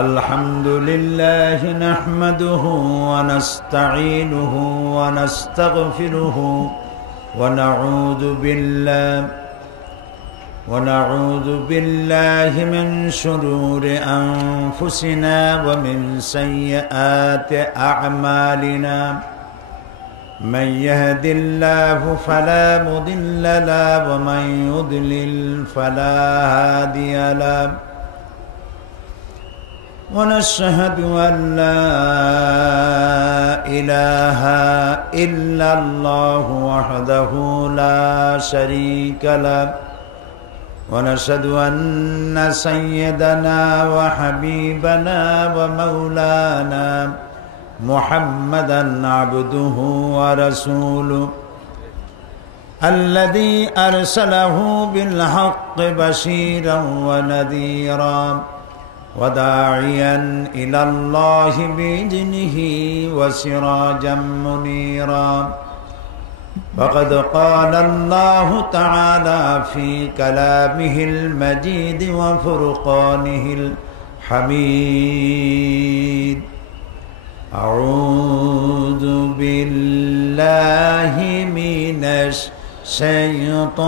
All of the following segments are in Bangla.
الحمد لله نحمده ونستعينه ونستغفره ونعوذ بالله من شرور أنفسنا ومن سيئات أعمالنا من يهد الله فلا مضل له ومن يضلل فلا هادي له ونشهد أن لا إله إلا الله وحده لا شريك له ونشهد أن سيدنا وحبيبنا ومولانا محمدا عبده ورسوله الذي أرسله بالحق بشيرا ونذيرا وداعيا إلى الله بإذنه وسراجا منيرا فقد قال الله تعالى في كلامه المجيد وفرقانه الحميد أعوذ بالله من الشيطان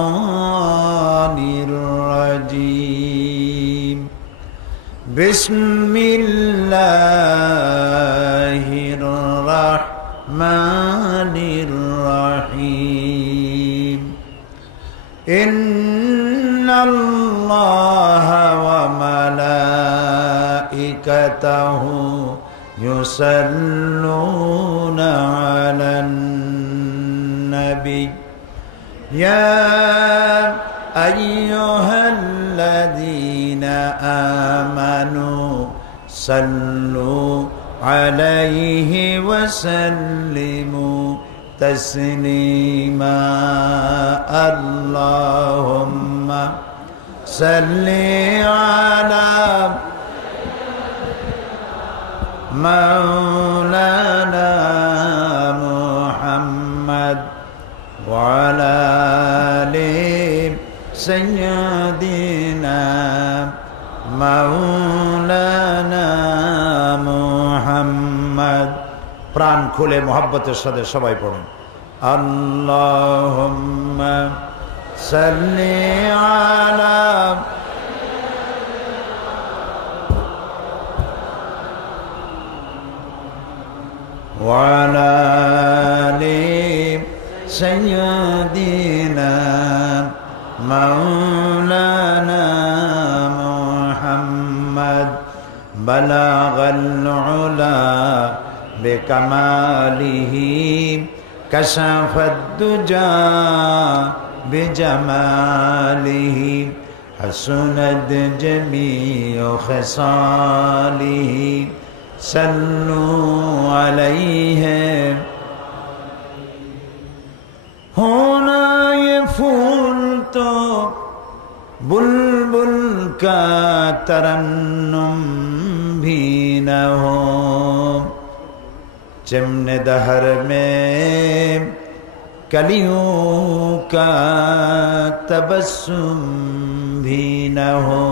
الرجيم بسم الله الرحمن الرحيم إن الله وملائكته يصلون على النبي يا أيها الذين آمنوا صلوا عليه وسلموا تسليما اللهم صل على مولانا محمد وعلى آل سيدنا مولانا محمد প্রাণ খুলে মোহাব্বতের সাথে সবাই পড়ুন আল্লাহুম্মা সাল্লি আলা وعلى آل سيدنا مولانا محمد بلغ العلا بكماله كشف الدجى بجماله حسنت جميع خصاله صلوا عليه होना ये फूल तो बुलबुल का तरन्नुम भी न हो चिमने दहर में कलियों का तबस्सुम भी न हो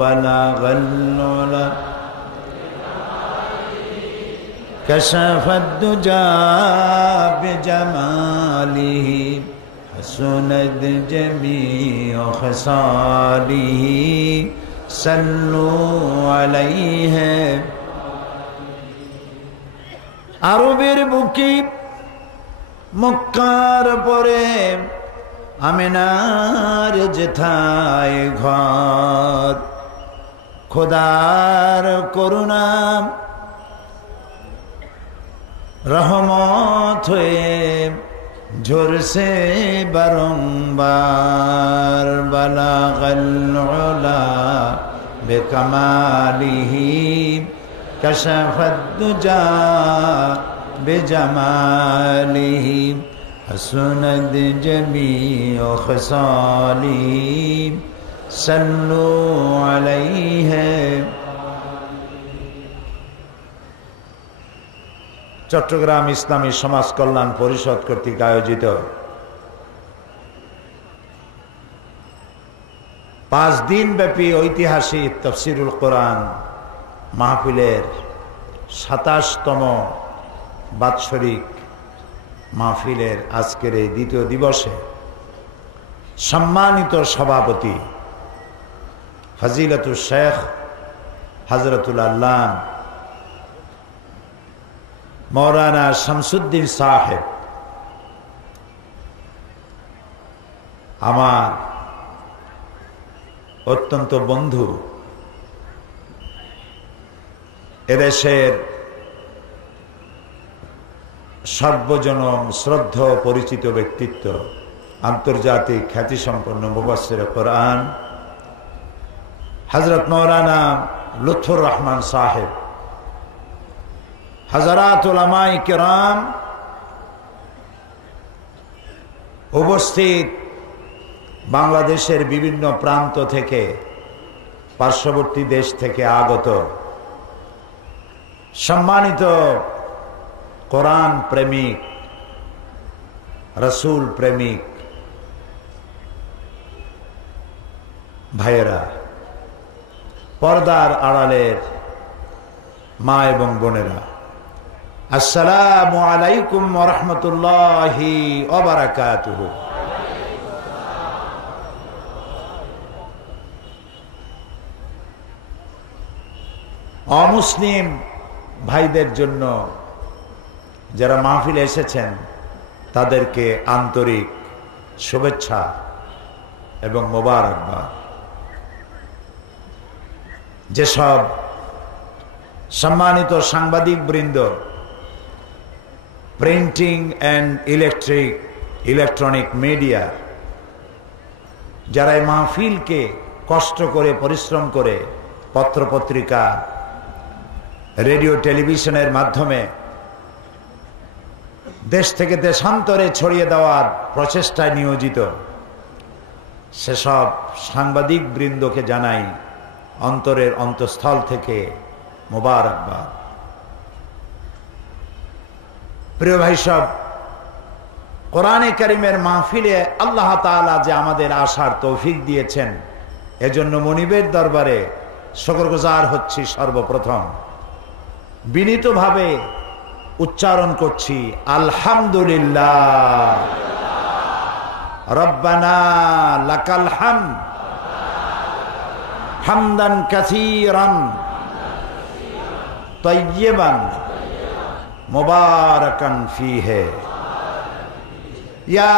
बलागल उला كشف الدجى بجماله حسنت جميع خصاله صلوا عليه আরবের বুকে মক্কার পরে আমিনার যেথায় ঘর খোদার করুণা रहमत हुए झुरसे बारंबार बलागल उला बेकमालिही कशफत दुजा बेजमालिही हसनत जमीअ खसालिही सल्लु अलैहि চট্টগ্রাম ইসলামী সমাজ কল্যাণ পরিষদ কর্তৃক আয়োজিত 5 দিন ব্যাপী ঐতিহাসিক তাফসীরুল কোরআন মাহফিলের 27তম বাৎসরিক মাহফিলের আজকের এই দ্বিতীয় দিবসে সম্মানিত সভাপতি ফজিলাতুল শেখ হযরতুল আল্লামা মাওলানা শামসুদ্দিন সাহেব, আমার অত্যন্ত বন্ধু, এদেশের সর্বজনম শ্রদ্ধ পরিচিত ব্যক্তিত্ব, আন্তর্জাতিক খ্যাতিসম্পন্ন মুফাসসিরে কোরআন হযরত মাওলানা লুৎফুর রহমান সাহেব, হাজারাত উলামায়ে কেরাম, উপস্থিত বাংলাদেশের বিভিন্ন প্রান্ত থেকে, পার্শ্ববর্তী দেশ থেকে আগত সম্মানিত কোরআন প্রেমিক, রাসূল প্রেমিক ভাইয়েরা, পর্দার আড়ালের মা এবং বোনেরা, আসসালামু আলাইকুম ওয়া রাহমাতুল্লাহি ওয়া বারাকাতুহু। অমুসলিম ভাইদের জন্য যারা মাহফিলে এসেছেন তাদেরকে আন্তরিক শুভেচ্ছা এবং মোবারকবাদ। যেসব সম্মানিত সাংবাদিক বৃন্দ, প্রিন্টিং অ্যান্ড ইলেকট্রনিক মিডিয়া, যারা এই মাহফিলকে কষ্ট করে পরিশ্রম করে পত্রপত্রিকা, রেডিও টেলিভিশনের মাধ্যমে দেশ থেকে দেশান্তরে ছড়িয়ে দেওয়ার প্রচেষ্টায় নিয়োজিত, সেসব সাংবাদিক বৃন্দকে জানাই অন্তরের অন্তঃস্থল থেকে মোবারকবাদ। প্রিয় ভাই সব, কোরআনে কারীমের মাহফিলে আল্লাহ তাআলা যে আমাদের আসার তৌফিক দিয়েছেন, এজন্য মনিবের দরবারে শুকরগুজার হচ্ছি। সর্বপ্রথম বিনীতভাবে উচ্চারণ করছি আলহামদুলিল্লাহ, রব্বানা লাকাল হামদ হামদান কাসীরান তাইয়্যিবান মুবারাকান ফীহি ইয়া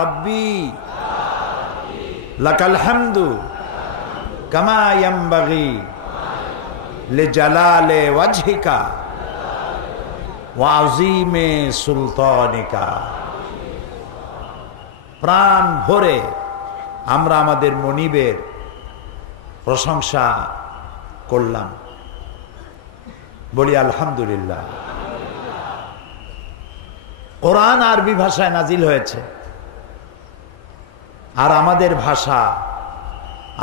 রাব্বি লাকাল হামদু কামা ইয়ানবাগি লিজালালি ওয়াজহিকা ওয়া আযীমি সুলতানিকা। প্রাণ ভরে আমরা আমাদের মনিবের প্রশংসা করলাম, বলি আলহামদুলিল্লাহ। কোরআন আরবি ভাষায় নাজিল হয়েছে, আর আমাদের ভাষা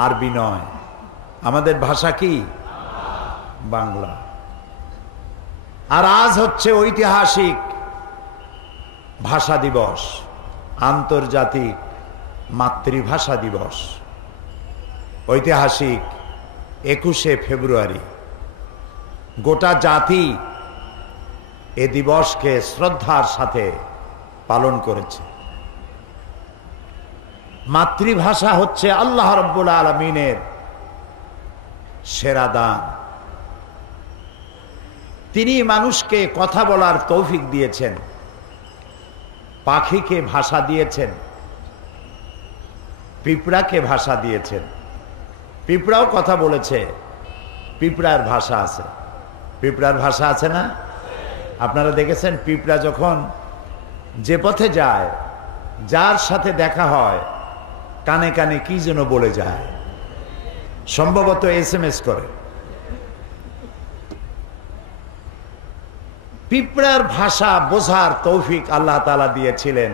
আরবি নয়, আমাদের ভাষা কি? বাংলা। আর আজ হচ্ছে ঐতিহাসিক ভাষা দিবস, আন্তর্জাতিক মাতৃভাষা দিবস, ঐতিহাসিক 21শে ফেব্রুয়ারি। গোটা জাতি এ দিবসকে শ্রদ্ধার সাথে পালন করেছে। মাতৃভাষা হচ্ছে আল্লাহ রাব্বুল আলামিনের সেরা দান। তিনি মানুষকে কথা বলার তৌফিক দিয়েছেন, পাখিকে ভাষা দিয়েছেন, পিঁপড়াকে ভাষা দিয়েছেন। পিঁপড়াও কথা বলেছে, পিঁপড়ার ভাষা আছে। পিঁপড়ার ভাষা আছে না? আপনারা দেখেছেন পিঁপড়া যখন যে পথে যায়, যার সাথে দেখা হয়, কানে কানে কি যেন বলে যায়, সম্ভবত SMS করে। পিঁপড়ার ভাষা বোঝার তৌফিক আল্লাহ তাআলা দিয়েছিলেন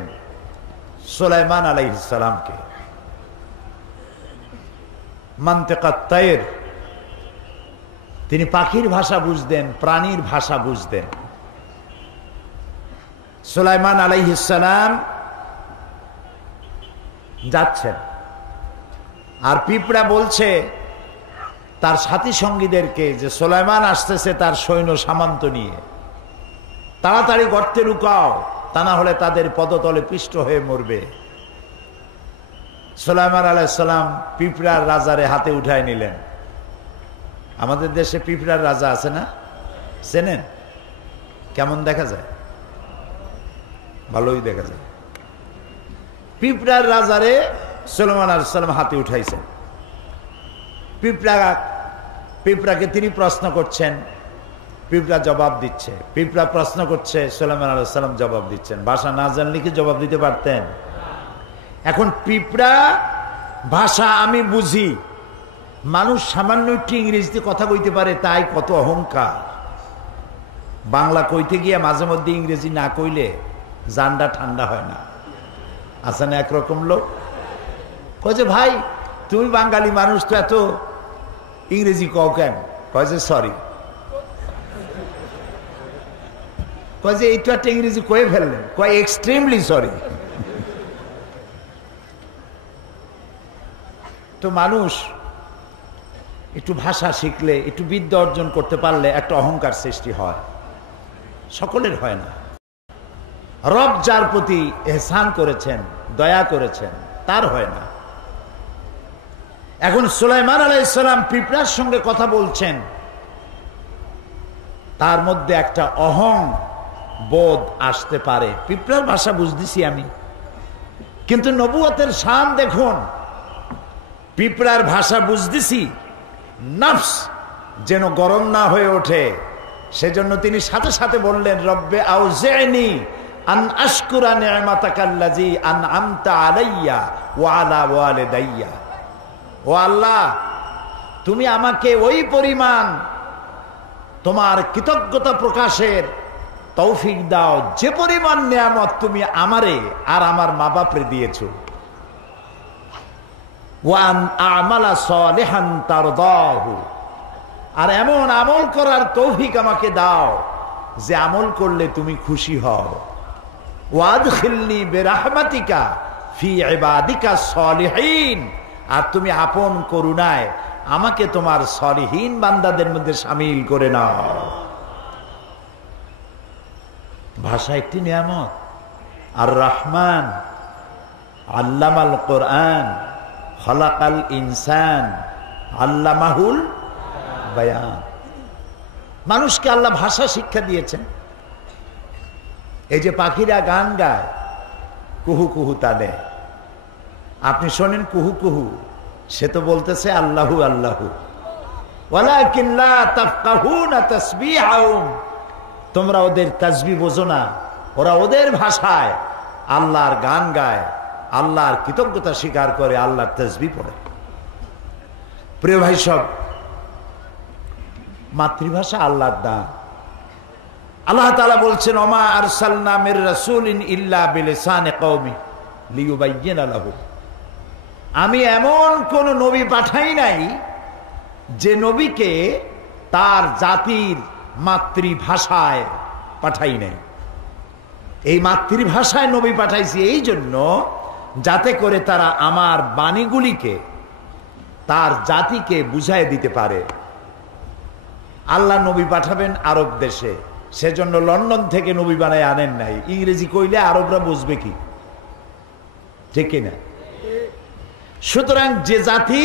সুলাইমান আলাইহিস সালামকে। মানতিকাত তায়র, তিনি পাখির ভাষা বুঝতেন, প্রাণীর ভাষা বুঝতেন। সুলাইমান আলাইহিস সালাম যাচ্ছেন, আর পিঁপড়া বলছে তার সাথী সঙ্গীদেরকে যে সুলাইমান আসতেছে তার সৈন্য সামন্ত নিয়ে, তাড়াতাড়ি গর্তে লুকাও, তা না হলে তাদের পদতলে পিষ্ট হয়ে মরবে। সুলাইমান আলাইহিস সালাম পিঁপড়ার রাজারে হাতে উঠায় নিলেন। আমাদের দেশে পিঁপড়ার রাজা আছে না, চেনেন? কেমন দেখা যায়? ভালোই দেখা যায়। পিঁপড়ার রাজারে সুলাইমান আলাইহিস সালাম হাতে উঠাইছেন। পিঁপড়াকে তিনি প্রশ্ন করছেন, পিঁপড়া জবাব দিচ্ছে। পিঁপড়া প্রশ্ন করছে, সুলাইমান আলাইহিস সালাম জবাব দিচ্ছেন। ভাষা না জানলে কি জবাব দিতে পারতেন? এখন পিঁপড়া ভাষা আমি বুঝি, মানুষ সামান্য একটু ইংরেজিতে কথা কইতে পারে, তাই কত অহংকার। বাংলা কইতে গিয়ে মাঝে মধ্যে ইংরেজি না কইলে জানটা ঠান্ডা হয় না। আছে না একরকম লোক, কয় যে ভাই তুমি বাঙালি মানুষ, তো এত ইংরেজি কও কেন? কয় যে সরি, কয় যে এইটা একটা ইংরেজি কয়ে ফেললেন, কয় এক্সট্রিমলি সরি। তো মানুষ একটু ভাষা শিখলে, একটু বিদ্যা অর্জন করতে পারলে একটা অহংকার সৃষ্টি হয়, সকলের হয় না। রব যার প্রতি এহসান করেছেন, দয়া করেছেন, তার হয় না। এখন সুলাইমান আলাইহিস সালাম পিঁপড়ার সঙ্গে কথা বলছেন, তার মধ্যে একটা অহং বোধ আসতে পারে। পিঁপড়ার ভাষা বুঝতেছি আমি, কিন্তু নবুয়তের শান দেখুন, পিঁপড়ার ভাষা বুঝতেছি, নফস যেন গরম না হয়ে ওঠে, সেজন্য তিনি সাথে সাথে বললেন, রব্বে আউজি'নি আন আশকুরা নি'মাতাকাল্লাযী আন'আমতা আলাইয়া ওয়া আলা ওয়ালিদাইয়া। ও আল্লাহ, তুমি আমাকে ওই পরিমাণ তোমার কৃতজ্ঞতা প্রকাশের তৌফিক দাও যে পরিমাণ নিয়ামত তুমি আমারে আর আমার মা বাপরে দিয়েছ। ওয়ান আমালা সালিহান তারদাহু, আর এমন আমল করার তৌফিক আমাকে দাও যে আমল করলে তুমি খুশি হও। ওয়াদখিলনি বিরাহমাতিকা ফি ইবাদিকা সালিহিন, আর তুমি আপন করুণায় আমাকে তোমার সলিহীন বান্দাদের মধ্যে শামিল করে নাও। ভাষা একটি নিয়ামত। আর রহমান আল্লামাল কোরআন খলাকাল ইনসান আল্লামাহুল বায়ান। মানুষকে আল্লাহ ভাষা শিক্ষা দিয়েছেন। এই যে পাখিরা গান গায়, কুহু কুহু তানে, আপনি শোনেন কুহু কুহু, সে তো বলতেছে আল্লাহু আল্লাহু। ওয়ালাকিন লা তাফকাহুনা তাসবিহাহুম, তোমরা ওদের তাসবিহ বোঝো না। ওরা ওদের ভাষায় আল্লাহর গান গায়, আল্লাহর কৃতজ্ঞতা স্বীকার করে, আল্লাহর তাসবিহ পড়ে। প্রিয় ভাই সব, মাতৃভাষা আল্লাহর দান। আল্লাহ তাআলা বলছেন, ওমা আরসালনা মির রাসূলিন ইল্লা বিলিসানি কওমি লিয়ুবাইয়িনা লাহু। আমি এমন কোন নবী পাঠাই নাই যে নবীকে তার জাতির মাতৃভাষায় পাঠাই নাই। এই মাতৃভাষায় নবী পাঠাইছি এই জন্য, যাতে করে তারা আমার বাণীগুলিকে তার জাতিকে বুঝাই দিতে পারে। আল্লাহ নবী পাঠাবেন আরব দেশে, সেজন্য লন্ডন থেকে নবী বানায় আনেন নাই। ইংরেজি কইলে আরবরা বুঝবে কি? ঠিক কিনা? সুতরাং যে জাতি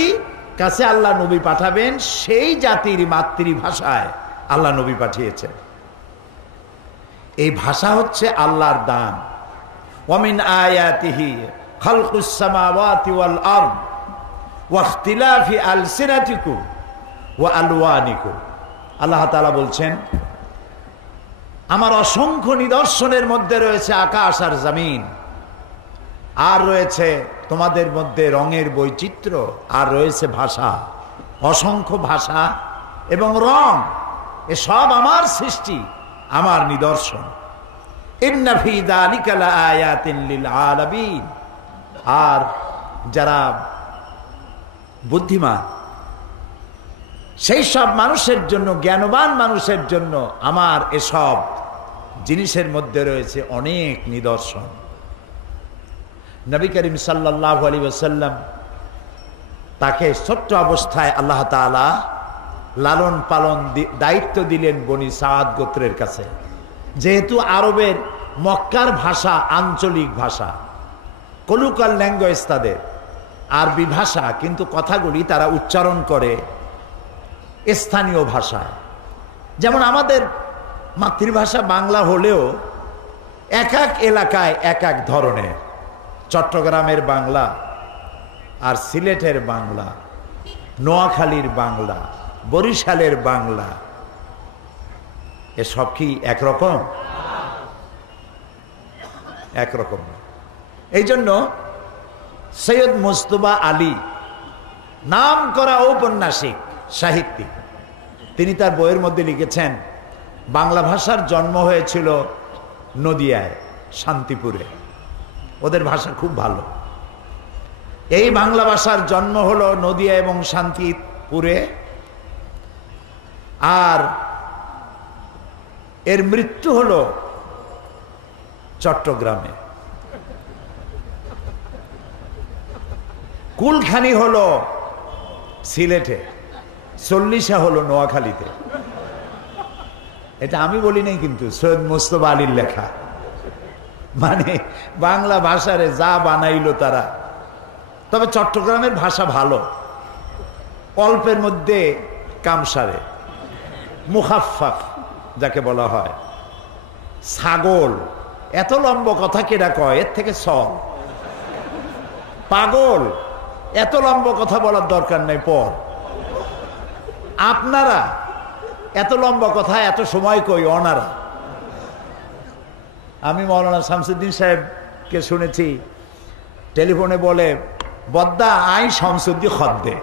কাছে আল্লাহ নবী পাঠাবেন, সেই জাতির মাতৃভাষায় আল্লাহ নবী পাঠিয়েছেন। এই ভাষা হচ্ছে আল্লাহর দান। ওয়ামিন আয়াতিহি খালকুস সামাওয়াতি ওয়াল আরদ ওয়া ইখতিলাফি আলসিনাতিকুম ওয়া আলওয়ানিকুম। আল্লাহ তাআলা বলছেন, আমার অসংখ্য নিদর্শনের মধ্যে রয়েছে আকাশ আর জমিন, আর রয়েছে তোমাদের মধ্যে রঙের বৈচিত্র্য, আর রয়েছে ভাষা। অসংখ্য ভাষা এবং রং, এসব আমার সৃষ্টি, আমার নিদর্শন। ইন্না ফি যালিকা লাআয়াতিন লিল আলামিন। আর যারা বুদ্ধিমান, সেই সব মানুষের জন্য, জ্ঞানবান মানুষের জন্য আমার এসব জিনিসের মধ্যে রয়েছে অনেক নিদর্শন। নবী করিম সাল্লাল্লাহু আলাইহি ওয়াসাল্লাম তাকে ছোট্ট অবস্থায় আল্লাহ তাআলা লালন পালন দায়িত্ব দিলেন বনি সাদ গোত্রের কাছে। যেহেতু আরবের মক্কার ভাষা আঞ্চলিক ভাষা, কলুকাল ল্যাঙ্গুয়েজ তাদের আরবি ভাষা, কিন্তু কথাগুলি তারা উচ্চারণ করে স্থানীয় ভাষায়। যেমন আমাদের মাতৃভাষা বাংলা হলেও এক এক এলাকায় এক এক ধরনের। চট্টগ্রামের বাংলা আর সিলেটের বাংলা, নোয়াখালীর বাংলা, বরিশালের বাংলা, এসব কি একরকম? একরকম। এই জন্য সৈয়দ মুজতবা আলী, নাম করা ঔপন্যাসিক সাহিত্যিক, তিনি তার বইয়ের মধ্যে লিখেছেন বাংলা ভাষার জন্ম হয়েছিল নদিয়ায়, শান্তিপুরে। ওদের ভাষা খুব ভালো। এই বাংলা ভাষার জন্ম হলো নদিয়া এবং শান্তিপুরে, আর এর মৃত্যু হলো চট্টগ্রামে। কুলখানি হলো সিলেটে, চল্লিশা হলো নোয়াখালীতে। এটা আমি বলি নাই, কিন্তু সৈয়দ মুজতবা আলীর লেখা। মানে বাংলা ভাষারে যা বানাইলো তারা। তবে চট্টগ্রামের ভাষা ভালো, অল্পের মধ্যে কামসারে, মুখাফফাফ যাকে বলা হয়। ছাগল, এত লম্বা কথা কেডা কয়, এর থেকে সব। পাগল, এত লম্বা কথা বলার দরকার নাই, পর। আপনারা এত লম্বা কথা এত সময় কই অনারা। আমি মৌলানা শামসুদ্দিন সাহেবকে শুনেছি টেলিফোনে বলে, বদ্দা আই শামসুদ্দি খদ্দে।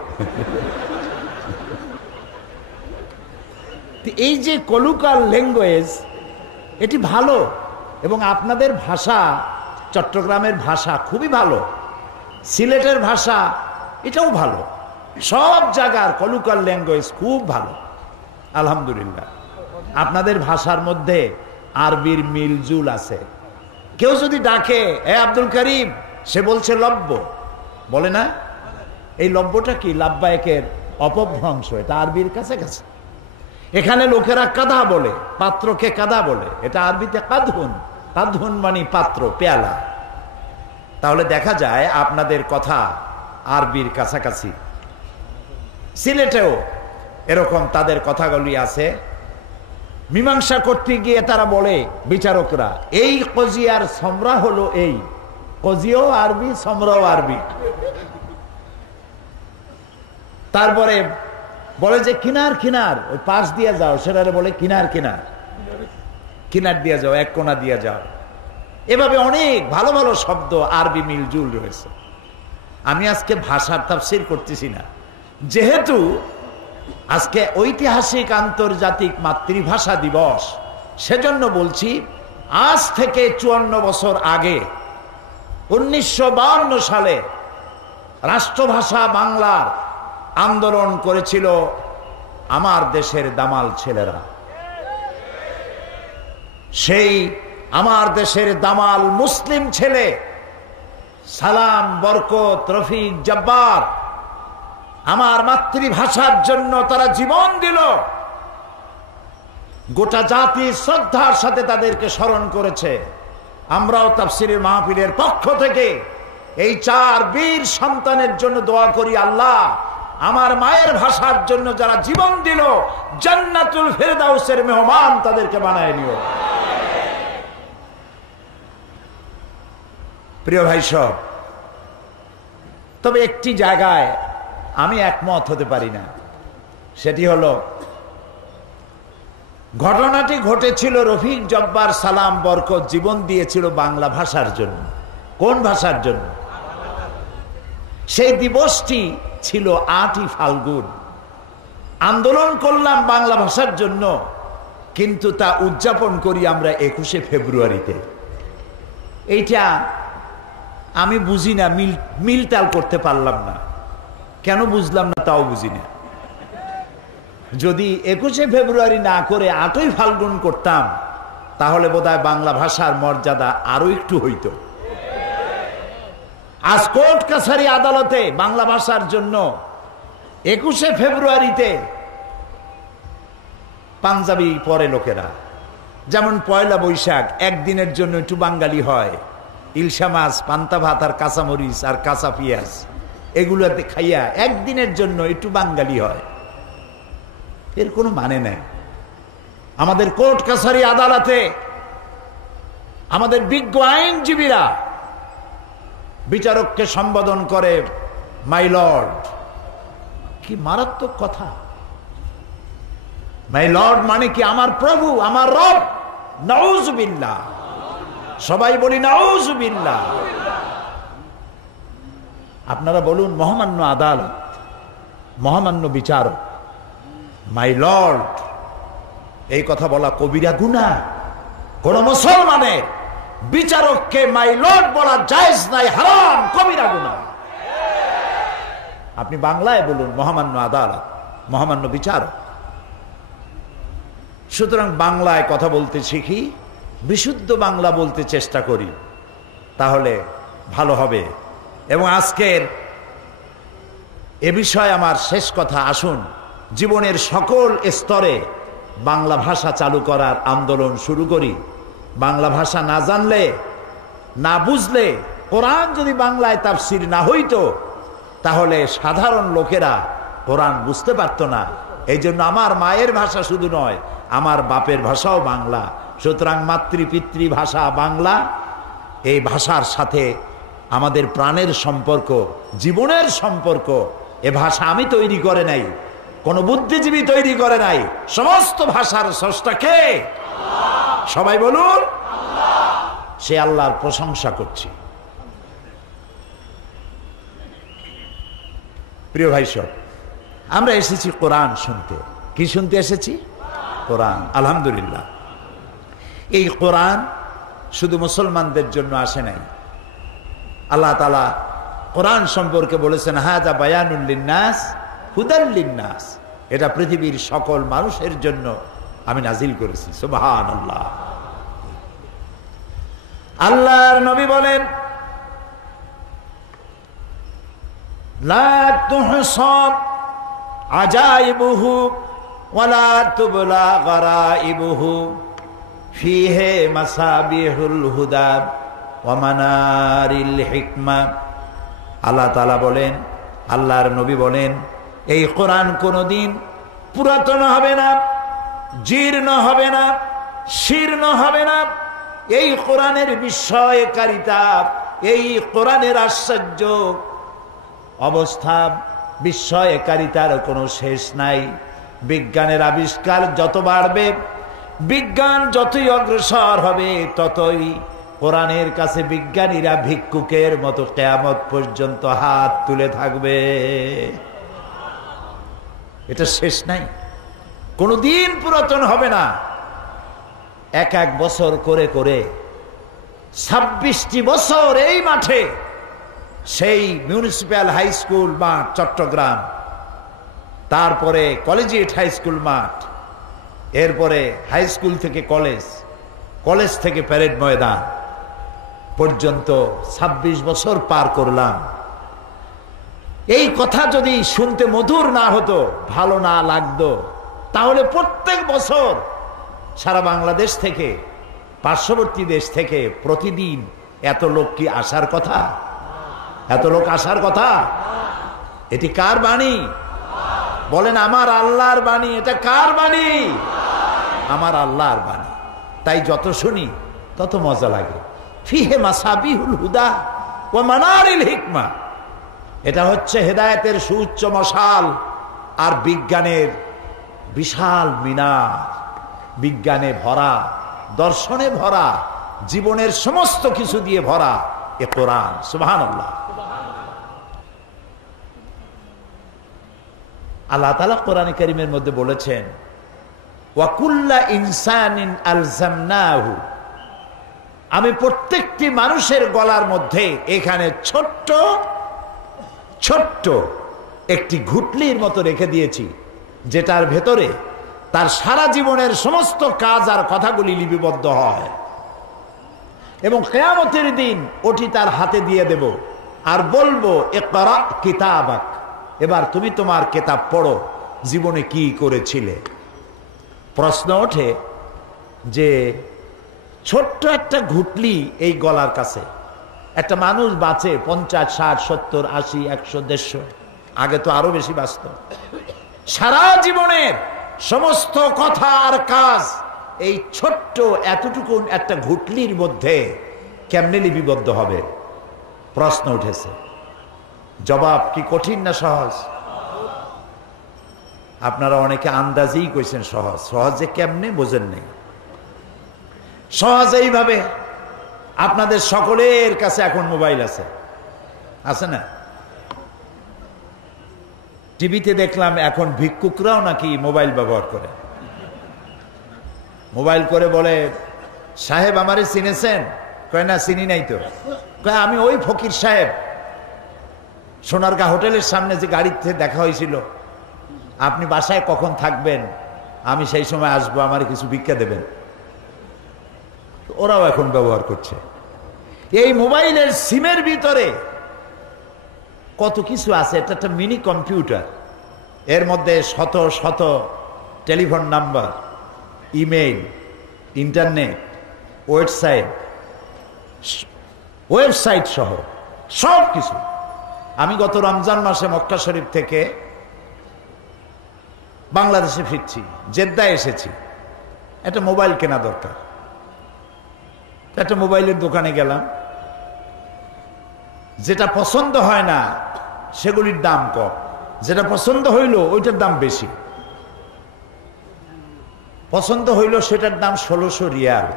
এই যে কলুকাল ল্যাঙ্গুয়েজ, এটি ভালো, এবং আপনাদের ভাষা, চট্টগ্রামের ভাষা খুবই ভালো, সিলেটের ভাষা এটাও ভালো। সব জায়গার কলুকাল ল্যাঙ্গুয়েজ খুব ভালো, আলহামদুলিল্লাহ। আপনাদের ভাষার মধ্যে আরবির মিলজুল আছে। কেউ যদি ডাকে এ আব্দুল করিম, সে বলছে লব্য, বলে না? এই লব্যটা কি? লাব্বায়কের অপভ্রংশ, এটা আরবির কাছে কাছে। এখানে লোকেরা কাদা বলে, পাত্রকে কাদা বলে, এটা আরবিতে কাদহুন। কাদহুন মানে পাত্র, পেয়ালা। তাহলে দেখা যায় আপনাদের কথা আরবির কাছাকাছি। সিলেটেও এরকম তাদের কথাগুলি আছে। মীমাংসা করতে গিয়ে তারা বলে, বিচারকরা, এই কজিয়ার সমরা হলো এই। কজিও আরবি, সমরাও আরবি। তারপরে বলে যে কিনার কিনার, ওই পাশ দিয়ে যাও, সেটারে বলে কিনার কিনার। কিনার দিয়ে যাও, এক কোনা দিয়ে যাও। এভাবে অনেক ভালো ভালো শব্দ আরবি মিলজুল রয়েছে। আমি আজকে ভাষার তাফসীর করতেছি না, যেহেতু আজকে ঐতিহাসিক আন্তর্জাতিক মাতৃভাষা দিবস, সেজন্য বলছি আজ থেকে 54 বছর আগে 1952 সালে রাষ্ট্রভাষা বাংলার আন্দোলন করেছিল আমার দেশের দামাল ছেলেরা। সেই আমার দেশের দামাল মুসলিম ছেলে সালাম, বরকত, রফিক, জব্বার আমার মাতৃভাষার জন্য তারা জীবন দিল। গোটা জাতি শ্রদ্ধার সাথে তাদেরকে স্মরণ করেছে। আমরাও তাফসীরের মাহফিলের পক্ষ থেকে এই 4 বীর সন্তানের জন্য দোয়া করি, আল্লাহ আমার মায়ের ভাষার জন্য যারা জীবন দিল, জান্নাতুল ফেরদাউসের মেহমান তাদেরকে বানায় নিও। প্রিয় ভাই সব, তবে একটি জায়গায় আমি একমত হতে পারি না, সেটি হলো ঘটনাটি ঘটেছিল রফিক, জব্বার, সালাম, বরকত জীবন দিয়েছিল বাংলা ভাষার জন্য। কোন ভাষার জন্য? সেই দিবসটি ছিল 8ই ফাল্গুন। আন্দোলন করলাম বাংলা ভাষার জন্য, কিন্তু তা উদযাপন করি আমরা 21শে ফেব্রুয়ারিতে। এইটা আমি বুঝি না, মিলটাল করতে পারলাম না। কেন বুঝলাম না তাও বুঝি না। যদি 21শে ফেব্রুয়ারি না করে 8ই ফাল্গুন করতাম, তাহলে বোধহয় বাংলা ভাষার মর্যাদা আরো একটু হইতো। আজ কোর্ট কাছারি আদালতে বাংলা ভাষার জন্য 21শে ফেব্রুয়ারিতে পাঞ্জাবি পরে লোকেরা, যেমন পয়লা বৈশাখ একদিনের জন্য একটু বাঙালি হয়, ইলশা মাছ, পান্তা ভাত আর কাঁচামরিচ আর কাঁচা পেঁয়াজ এগুলোতে খাইয়া একদিনের জন্য একটু বাঙালি হয়। এর কোনো মানে নেই। আমাদের কোর্ট কাছারি আদালতে আমাদের বিজ্ঞ আইনজীবীরা বিচারককে সম্বোধন করে মাই লর্ড। কি মারাত্মক কথা! মাই লর্ড মানে কি? আমার প্রভু, আমার রব। নাউজুবিল্লাহ, সবাই বলি নাউজুবিল্লাহ। আপনারা বলুন মহামান্য আদালত, মহামান্য বিচারক, মাই লর্ড, এই কথা বলা কবিরা গুনাহ। কোন মুসলমানের বিচারককে মাই লর্ড বলা জায়েজ নাই, হারাম, কবিরা গুনাহ। আপনি বাংলায় বলুন মহামান্য আদালত, মহামান্য বিচারক। সুতরাং বাংলায় কথা বলতে শিখি, বিশুদ্ধ বাংলা বলতে চেষ্টা করি, তাহলে ভালো হবে। এবং আজকের এ বিষয়ে আমার শেষ কথা, আসুন জীবনের সকল স্তরে বাংলা ভাষা চালু করার আন্দোলন শুরু করি। বাংলা ভাষা না জানলে, না বুঝলে, কোরআন যদি বাংলায় তাফসির না হইতো তাহলে সাধারণ লোকেরা কোরআন বুঝতে পারতো না। এই জন্য আমার মায়ের ভাষা শুধু নয়, আমার বাপের ভাষাও বাংলা। সুতরাং মাতৃপিতৃ ভাষা বাংলা। এই ভাষার সাথে আমাদের প্রাণের সম্পর্ক, জীবনের সম্পর্ক। এ ভাষা আমি তৈরি করে নাই, কোন বুদ্ধিজীবী তৈরি করে নাই। সমস্ত ভাষার স্রষ্টা কে? সবাই বলুন, সে আল্লাহর প্রশংসা করছি। প্রিয় ভাই সব, আমরা এসেছি কোরআন শুনতে। কি শুনতে এসেছি? কোরআন। আলহামদুলিল্লাহ, এই কোরআন শুধু মুসলমানদের জন্য আসে নাই। আল্লাহ তাআলা কোরআন সম্পর্কে বলেছেন হাযা বায়ানুল লিন্নাস হুদাল লিন্নাস, এটা পৃথিবীর সকল মানুষের জন্য আমি নাজিল করেছি। সুবহানাল্লাহ। আল্লাহর নবী বলেন লা তুহসাব আজাইবুহু ওয়ালা তুবলা গারাইবুহু ফিহি মাসাবিহুল হুদা ওয়া মানারিল হিকমা। আল্লাহ তাআলা বলেন, আল্লাহর নবী বলেন, এই কোরআন কোনদিন পুরাতন হবে না, জীর্ণ হবে না, শীর্ণ হবে না। এই কোরআনের বিস্ময়কারিতা, এই কোরআনের আশ্চর্য অবস্থা, বিস্ময়কারিতার কোনো শেষ নাই। বিজ্ঞানের আবিষ্কার যত বাড়বে, বিজ্ঞান যতই অগ্রসর হবে, ততই কোরআনের কাছে বিজ্ঞানীরা ভিক্ষুকের মতো কিয়ামত পর্যন্ত হাত তুলে থাকবে। এটা শেষ নাই, কোনদিন পুরাতন হবে না। এক এক বছর করে করে 26টি বছর এই মাঠে, সেই মিউনিসিপ্যাল হাই স্কুল মাঠ চট্টগ্রাম, তারপরে কলেজিয়েট হাই স্কুল মাঠ, এরপরে হাই স্কুল থেকে কলেজ, কলেজ থেকে প্যারেড ময়দান পর্যন্ত 26 বছর পার করলাম। এই কথা যদি শুনতে মধুর না হতো, ভালো না লাগতো, তাহলে প্রত্যেক বছর সারা বাংলাদেশ থেকে, পার্শ্ববর্তী দেশ থেকে প্রতিদিন এত লোক কি আসার কথা? এত লোক আসার কথা? এটি কার বাণী? বলেন আমার আল্লাহর বাণী। এটা কার বাণী? আমার আল্লাহর বাণী। তাই যত শুনি তত মজা লাগে। ফিহে মাসাবিহুল হুদা ওয়া মানারিল হিকমা, এটা হচ্ছে হেদায়েতের সুউচ্চ মশাল আর বিজ্ঞানের বিশাল মিনার। বিজ্ঞানে ভরা, দর্শনে ভরা, জীবনের সমস্ত কিছু দিয়ে ভরা এ কোরআন। সুবহানাল্লাহ। আল্লাহ তাআলা কোরআনে কারীমের মধ্যে বলেছেন ওয়া কুল্লা ইনসানিন আলজামনাহু, আমি প্রত্যেকটি মানুষের গলার মধ্যে এখানে ছোট্ট ছোট্ট একটি ঘুটলির মতো রেখে দিয়েছি, যেটার ভেতরে তার সারা জীবনের সমস্ত কাজ আর কথাগুলি লিপিবদ্ধ হয়। এবং কিয়ামতের দিন ওটি তার হাতে দিয়ে দেব আর বলবো ইকরা কিতাবাক এবার তুমি তোমার কিতাব পড়ো, জীবনে কি করেছিলে। প্রশ্ন ওঠে যে ছোট্ট একটা ঘুটলি এই গলার কাছে একটা মানুষ বাঁচে 50, 60, 70, 80, 100, 150, আগে তো আরো বেশি বাঁচত। সারা জীবনের সমস্ত কথা আর কাজ এই ছোট্ট এতটুকু একটা ঘুটলির মধ্যে কেমনে লিপিবদ্ধ হবে? প্রশ্ন উঠেছে। জবাব কি কঠিন না সহজ? আপনারা অনেকে আন্দাজেই কইছেন সহজ। সহজে কেমনে বোঝেন নেই। সহজ এইভাবে, আপনাদের সকলের কাছে এখন মোবাইল আছে, আছে না? টিভিতে দেখলাম এখন ভিক্ষুকরাও নাকি মোবাইল ব্যবহার করে। মোবাইল করে বলে, সাহেব আমারে চিনেছেন? কয় না, চিনি নাই তো। কয় আমি ওই ফকির সাহেব, সোনারগাঁ হোটেলের সামনে যে গাড়িতে দেখা হয়েছিল, আপনি বাসায় কখন থাকবেন? আমি সেই সময় আসবো, আমার কিছু ভিক্ষা দেবেন। ওরাও এখন ব্যবহার করছে। এই মোবাইলের সিমের ভিতরে কত কিছু আছে। এটা একটা মিনি কম্পিউটার, এর মধ্যে শত শত telephone number, email, internet, website সহ সব কিছু। আমি গত রমজান মাসে মক্কা শরীফ থেকে বাংলাদেশে ফিরছি, জেদ্দায় এসেছি। একটা মোবাইল কেনা দরকার, একটা মোবাইলের দোকানে গেলাম। যেটা পছন্দ হয় না সেগুলির দাম কম, যেটা পছন্দ হইল ওইটার দাম বেশি। পছন্দ হইল সেটার দাম 1600 রিয়াল।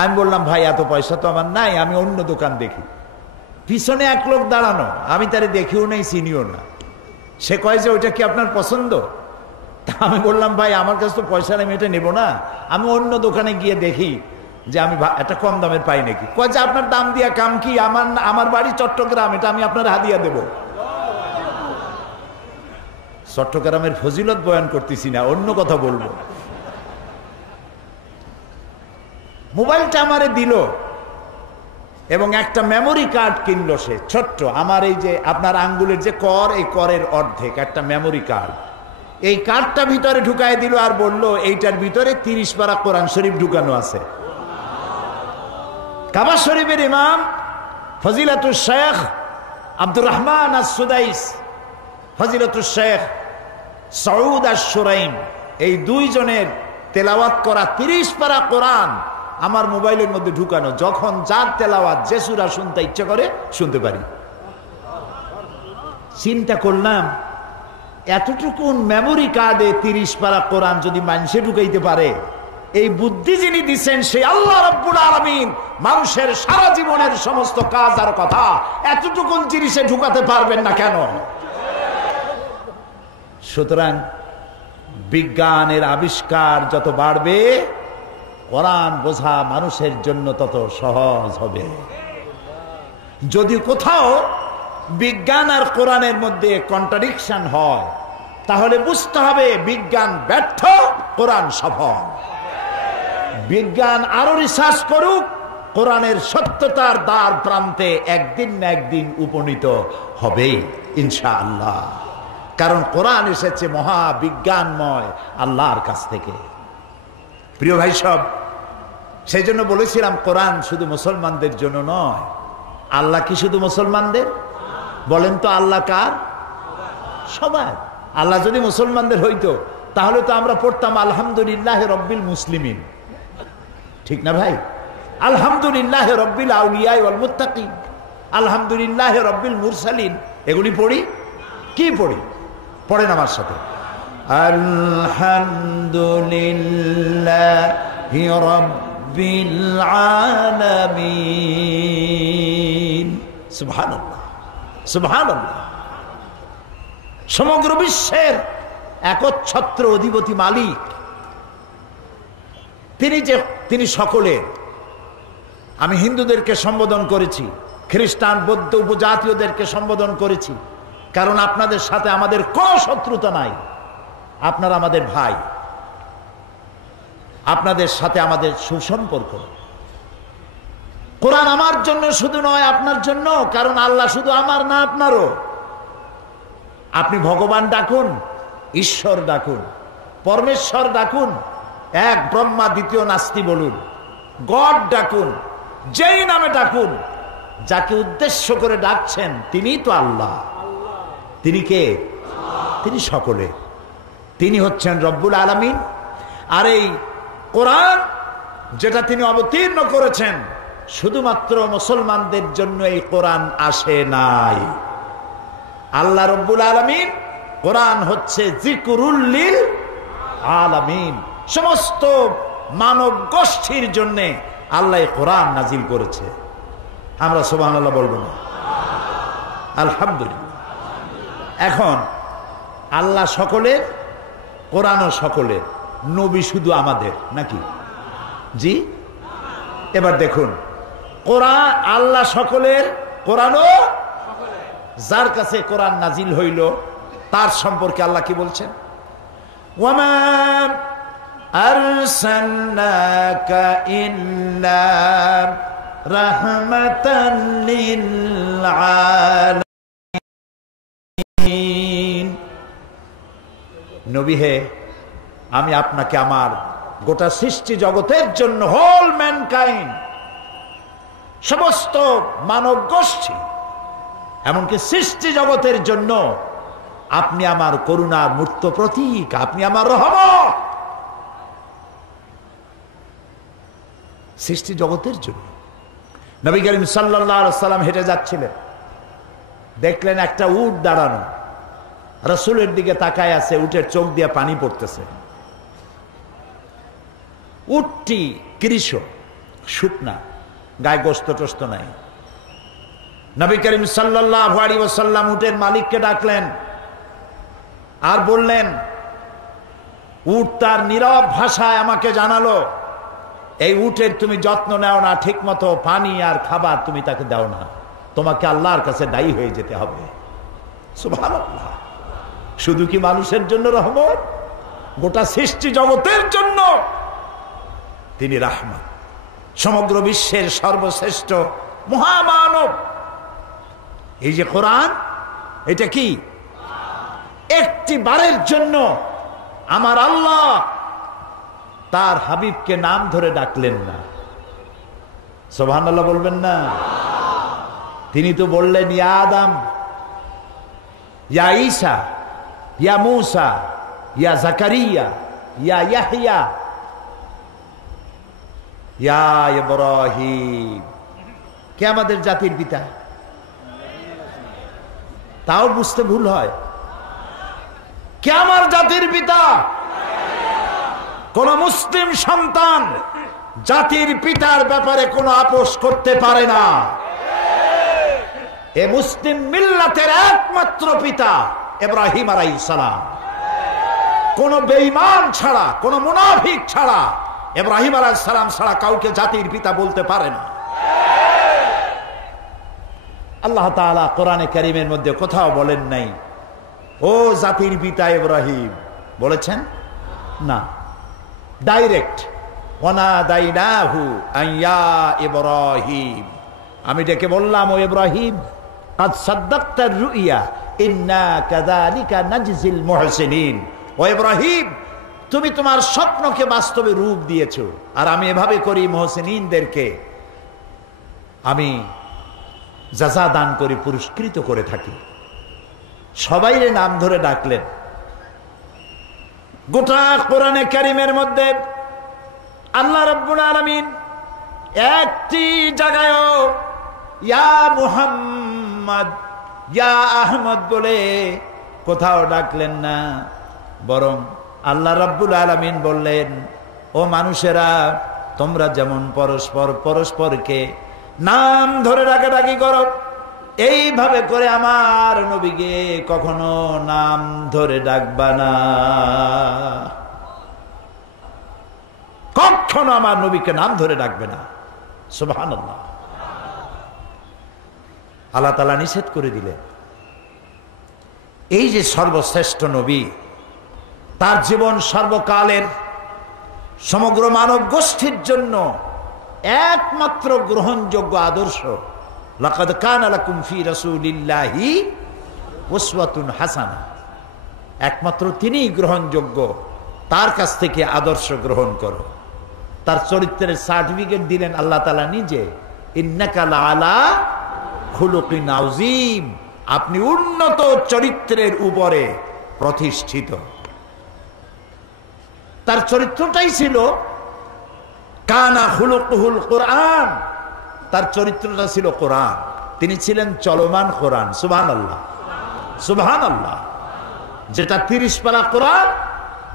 আমি বললাম, ভাই এত পয়সা তো আমার নাই, আমি অন্য দোকান দেখি। পিছনে এক লোক দাঁড়ানো, আমি তারে দেখিও নাই, চিনিও না। সে কয় যে ওইটা কি আপনার পছন্দ? তা আমি বললাম, ভাই আমার কাছে তো পয়সা নেই, আমি এটা নেবো না, আমি অন্য দোকানে গিয়ে দেখি যে আমি একটা কম দামের পাই নাকি। কয় যে আপনার দাম দিয়া কাম কি, আমার বাড়ি চট্টগ্রাম, এটা আমি আপনার হাদিয়া দেব। চট্টগ্রামের ফজিলত বয়ান করতেছি না, অন্য কথা বলবো। মোবাইলটা আমারে দিল এবং একটা মেমোরি কার্ড কিনলো সে, ছোট্ট, আমার এই যে আপনার আঙ্গুলের যে কর, এই করের অর্ধেক একটা মেমোরি কার্ড। এই কার্ডটা ভিতরে ঢুকায় দিল আর বলল এইটার ভিতরে 30 পারা কোরআন শরীফ ঢুকানো আছে। কাবা শরীফের ইমাম ফজিলাতুল শেখ আব্দুর রহমান আস-সুদাইস, ফজিলাতুল শেখ সৌদ আশ-শুরাইম, এই দুইজনের তেলাওয়াত করা 30 পারা কোরআন আমার মোবাইলের মধ্যে ঢুকানো। যখন যার তেলাওয়াত যে সূরা শুনতে ইচ্ছা করে শুনতে পারি। চিন্তা করলাম, এতটুকু মেমোরি কার্ডে 30 পারা কোরআন যদি মানুষে ঢুকাইতে পারে, এই বুদ্ধি যিনি দিচ্ছেন সেই আল্লাহ রাব্বুল আলামিন মানুষের সারা জীবনের সমস্ত কাজ আর কথা এতটুকু জিনিসে ঢুকাতে পারবেন না কেন? সুতরাং বিজ্ঞানের আবিষ্কার যত বাড়বে, কোরআন বোঝা মানুষের জন্য তত সহজ হবে। যদি কোথাও বিজ্ঞান আর কোরআনের মধ্যে কন্ট্রাডিকশন হয়, তাহলে বুঝতে হবে বিজ্ঞান ব্যর্থ, কোরআন সফল। বিজ্ঞান আরো রিসার্চ করুক, কোরআনের সত্যতার দ্বার প্রান্তে একদিন না একদিন উপনীত হবেই ইনশাআল্লাহ। কারণ কোরআন এসেছে মহাবিজ্ঞানময় আল্লাহর কাছ থেকে। প্রিয় ভাই সব, সেই জন্য বলেছিলাম কোরআন শুধু মুসলমানদের জন্য নয়। আল্লাহ কি শুধু মুসলমানদের? বলেন তো, আল্লাহ কার? সবার। আল্লাহ যদি মুসলমানদের হইতো তাহলে তো আমরা পড়তাম আলহামদুলিল্লাহ রব্বিল মুসলিমিন, ঠিক না ভাই? আলহামদুলিল্লাহ রব্বিল আউলিয়া ওয়াল মুত্তাকিন, আলহামদুলিল্লাহ রব্বিল মুরসালিন, এগুলি পড়ি। কি পড়ি? পড়েন আমার সাথে, আলহামদুলিল্লাহি রাব্বিল আলামিন। সুবহানাল্লাহ, সুবহানাল্লাহ। সমগ্র বিশ্বের একচ্ছত্র অধিপতি মালিক তিনি সকলের। আমি হিন্দুদেরকে সম্বোধন করেছি, খ্রিস্টান, বৌদ্ধ, উপজাতীয়দেরকে সম্বোধন করেছি, কারণ আপনাদের সাথে আমাদের কোনো শত্রুতা নাই। আপনারা আমাদের ভাই, আপনাদের সাথে আমাদের সুসম্পর্ক। কোরআন আমার জন্য শুধু নয়, আপনার জন্য, কারণ আল্লাহ শুধু আমার না আপনারও। আপনি ভগবান ডাকুন, ঈশ্বর ডাকুন, পরমেশ্বর ডাকুন, এক ব্রহ্মা দ্বিতীয় নাস্তি বলুন, গড ডাকুন, যেই নামে ডাকুন, যাকে উদ্দেশ্য করে ডাকছেন তিনিই তো আল্লাহ। তিনি কে? তিনি সকলে, তিনি হচ্ছেন রব্বুল আলামিন। আর এই কোরআন যেটা তিনি অবতীর্ণ করেছেন, শুধুমাত্র মুসলমানদের জন্য এই কোরআন আসে নাই। আল্লাহ রব্বুল আলামিন, কোরআন হচ্ছে যিকরুল লিল আলামিন, সমস্ত মানব গোষ্ঠীর জন্য আল্লাহ কোরআন নাজিল করেছে। আমরা সুবহানাল্লাহ বলবো না? আলহামদুলিল্লাহ। এখন আল্লাহ সকলের, কোরআনও সকলের, নবী শুধু আমাদের নাকি? জি। এবার দেখুন, কোরআন আল্লাহ সকলের, কোরআনও যার কাছে কোরআন নাজিল হইল তার সম্পর্কে আল্লাহ কি বলছেন? ওয়ামা আরসালনাকা ইল্লা রাহমাতাল লিল আলামিন। নবী হে, আমি আপনাকে আমার গোটা সৃষ্টি জগতের জন্য, হোল ম্যানকাইন্ড, সমস্ত মানব গোষ্ঠী, এমনকি সৃষ্টি জগতের জন্য আপনি আমার করুণার মূর্ত প্রতীক, আপনি আমার রহমত। সৃষ্টি জগতের জন্য। নবী করিম সাল্লাল্লাহু আলাইহি ওয়াসাল্লাম হেঁটে যাচ্ছিলেন, দেখলেন একটা উট দাঁড়ানো, রাসূলের দিকে তাকায় আছে, উটের চোখ দিয়ে পানি পড়তেছে। উটটি কৃষ, শুকনা, গায়ে গোস্ত টোস্ত নাই। নবী করিম সাল্লাল্লাহু আলাইহি ওয়াসাল্লাম উটের মালিককে ডাকলেন আর বললেন, উট তার নীরব ভাষায় আমাকে জানালো, এই উটের তুমি যত্ন নাও না, ঠিক মতো পানি আর খাবার তুমি তাকে দাও না, তোমাকে আল্লাহর কাছে দায়ী হয়ে যেতে হবে। সুবহানাল্লাহ। শুধু কি মানুষের জন্য রহমত? গোটা সৃষ্টি জগতের জন্য তিনি রাহমত, সমগ্র বিশ্বের সর্বশ্রেষ্ঠ মহামানব। এই যে কোরআন, এটা কি একটি বারের জন্য আমার আল্লাহ তার হাবিবকে নাম ধরে ডাকলেন না? সুবহানাল্লাহ বলবেন না? তিনি তো বললেন, ইয়া আদম, ইয়া ঈসা, ইয়া মূসা, ইয়া জাকারিয়া, ইয়া ইয়াহইয়া, ইয়া ইব্রাহিম। কে আমাদের জাতির পিতা? তাও বুঝতে ভুল হয়। কে আমার জাতির পিতা? কোন মুসলিম সন্তান জাতির পিতার ব্যাপারে কোনো আপোষ করতে পারে না। এ মুসলিম মিল্লাতের একমাত্র পিতা ইব্রাহিম আলাইহিস সালাম। কোন বেঈমান ছাড়া, কোন মুনাফিক ছাড়া, ইব্রাহিম আলাইহিস সালাম ছাড়া কাউকে জাতির পিতা বলতে পারে না। আল্লাহ তাআলা কোরআনে কারীমের মধ্যে কোথাও বলেন নাই ও জাতির পিতা ইব্রাহিম, বলেছেন না। ডাইরেক্ট, ওয়ানাদাইনাহু আইয়া ইব্রাহিম, আমি ডেকে বললাম, ও ইব্রাহিম, কাদ সাদ্দাকতার রুইয়া ইন্না কাযালিকা নাজজিল মুহসিনিন। ও ইব্রাহিম, তুমি তোমার স্বপ্নকে বাস্তবে রূপ দিয়েছো, আর আমি এভাবে করি মুহসিনিনদেরকে আমি জাযা দান করি, পুরস্কৃত করে থাকি। সবাইরে নাম ধরে ডাকলেন। গোটা কোরআনে কারীমের মধ্যে আল্লাহ রাব্বুল আলামিন একটি জায়গায়ও ইয়া মুহাম্মদ, ইয়া আহমদ বলে কোথাও ডাকলেন না, বরং আল্লাহ রাব্বুল আলামিন বললেন, ও মানুষেরা, তোমরা যেমন পরস্পর পরস্পরকে নাম ধরে ডাকাডাকি করো, এইভাবে করে আমার নবীকে কখনো নাম ধরে ডাকবা না। কখনো আমার নবীকে নাম ধরে ডাকবে না। সুবহানাল্লাহ। আল্লাহ তাআলা নিষেধ করে দিলেন। এই যে সর্বশ্রেষ্ঠ নবী, তার জীবন সর্বকালের সমগ্র মানব গোষ্ঠীর জন্য একমাত্র গ্রহণযোগ্য আদর্শ। লাকাদ কানা লাকুম ফি রাসূলিল্লাহি উসওয়াতুন হাসানাহ। একমাত্র তিনিই গ্রহণযোগ্য, তার কাছ থেকে আদর্শ গ্রহণ করো। তার চরিত্রের সার্টিফিকেট দিলেন আল্লাহ তাআলা নিজে, ইন্নাকা লাআলা খুলুকিন আযীম, আপনি উন্নত চরিত্রের উপরে প্রতিষ্ঠিত। তার চরিত্রটাই ছিল কানা খুলুকুহুল কোরআন, তার চরিত্রটা ছিল কোরআন, তিনি ছিলেন চলমান কোরআন। সুবহানাল্লাহ, সুবহানাল্লাহ। যেটা 30 পারা কোরআন,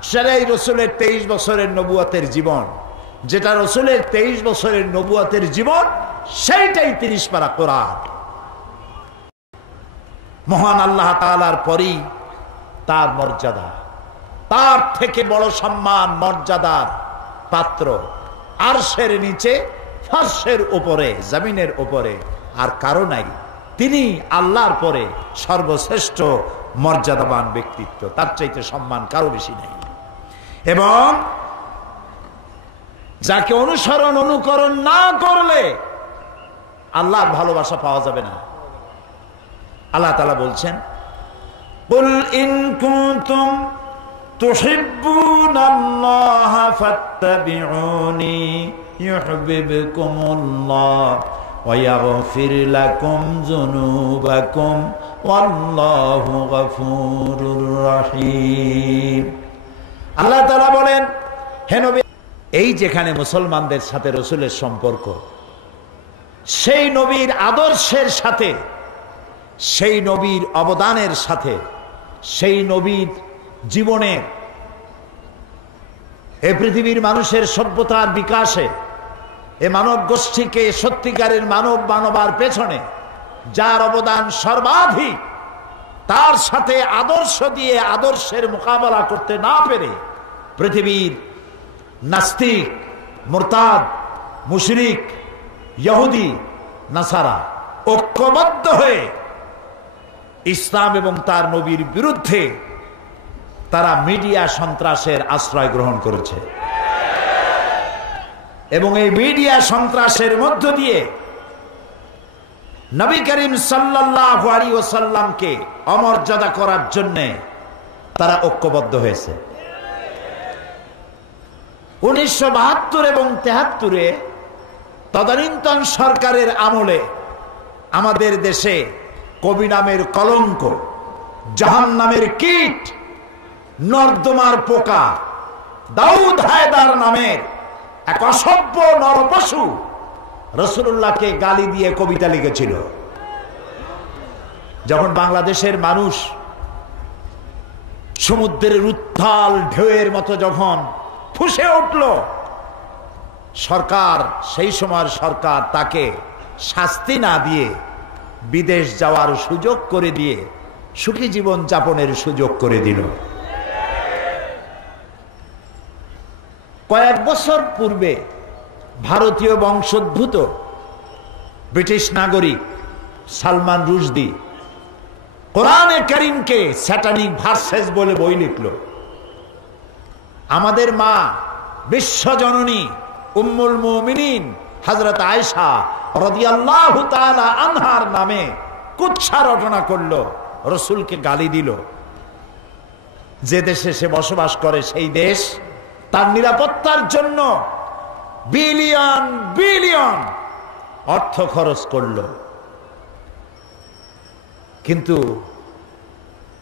সেটাই রসুলের 23 বছরের নবুয়তের জীবন। যেটা রসুলের 23 বছরের নবুয়তের জীবন, সেইটাই 30 পারা কোরআন। মহান আল্লাহ তাআলার পরই তার মর্যাদা, তার থেকে বড় সম্মান মর্যাদার পাত্র আরশের নিচে, ফারশের উপরে, জমিনের উপরে আর কারো নাই। তিনি আল্লাহর পরে সর্বশ্রেষ্ঠ মর্যাদাবান ব্যক্তিত্ব, তার চাইতে সম্মান কারো বেশি নেই। এবং যাকে অনুসরণ অনুকরণ না করলে আল্লাহর ভালোবাসা পাওয়া যাবে না। আল্লাহ তাআলা বলছেন, কুল ইন কুনতুম তুহিব্বুনাল্লাহা ফাত্তাবিউনি ইউহিব্বুকুমুল্লাহ ওয়া ইয়াগফির লাকুম যুনুবাকুম ওয়াল্লাহু গফুরুর রহিম। আল্লাহ তাআলা বলেন, হে নবী, এই যেখানে মুসলমানদের সাথে রাসূলের সম্পর্ক, সেই নবীর আদর্শের সাথে, সেই নবীর অবদানের সাথে, সেই নবীর জীবনে এ পৃথিবীর মানুষের সভ্যতার বিকাশে, এ মানব গোষ্ঠীকে সত্যিকারের মানবার পেছনে যার অবদান সর্বাধিক, তার সাথে আদর্শ দিয়ে আদর্শের মোকাবেলা করতে না পেরে পৃথিবীর নাস্তিক, মুরতাদ, মুশরিক, ইহুদি, নাসারা ঐক্যবদ্ধ হয়ে ইসলাম এবং তার নবীর বিরুদ্ধে তারা মিডিয়া সন্ত্রাসের আশ্রয় গ্রহণ করেছে। এবং এই মিডিয়া সন্ত্রাসের মধ্য দিয়ে নবী করিম সাল্লাল্লাহু আলাইহি ওয়াসাল্লামকে অমর্যাদা করার জন্য তারা ঐক্যবদ্ধ হয়েছে। 1972 এবং 73-এ তদানীন্তন সরকারের আমলে আমাদের দেশে কবি নামের কলঙ্ক, জাহান নামের কীট, নর্দমার পোকা, দাউদ হায়দার নামের এক অসভ্য নরপশু রাসূলুল্লাহকে গালি দিয়ে কবিতা লিখেছিল। যখন বাংলাদেশের মানুষ সমুদ্রের উত্তাল ঢেউয়ের মতো যখন ফুঁসে উঠল, সরকার, সেই সময়ের সরকার তাকে শাস্তি না দিয়ে বিদেশ যাওয়ার সুযোগ করে দিয়ে সুখী জীবন যাপনের সুযোগ করে দিল। কয়েক বছর পূর্বে ভারতীয় বংশোদ্ভূত ব্রিটিশ নাগরিক সালমান রুশদি কোরআনে কারীমকে স্যাটানিক ভার্সেস বলে বই লিখল। আমাদের মা বিশ্বজননী উম্মুল মুমিনিন হযরত আয়েশা রাদিয়াল্লাহু তাআলা আনহার নামে কুৎসা রটনা করলো, রাসূলকে গালি দিল। যে দেশে সে বসবাস করে সেই দেশ তার নিরাপত্তার জন্য বিলিয়ন বিলিয়ন অর্থ খরচ করল, কিন্তু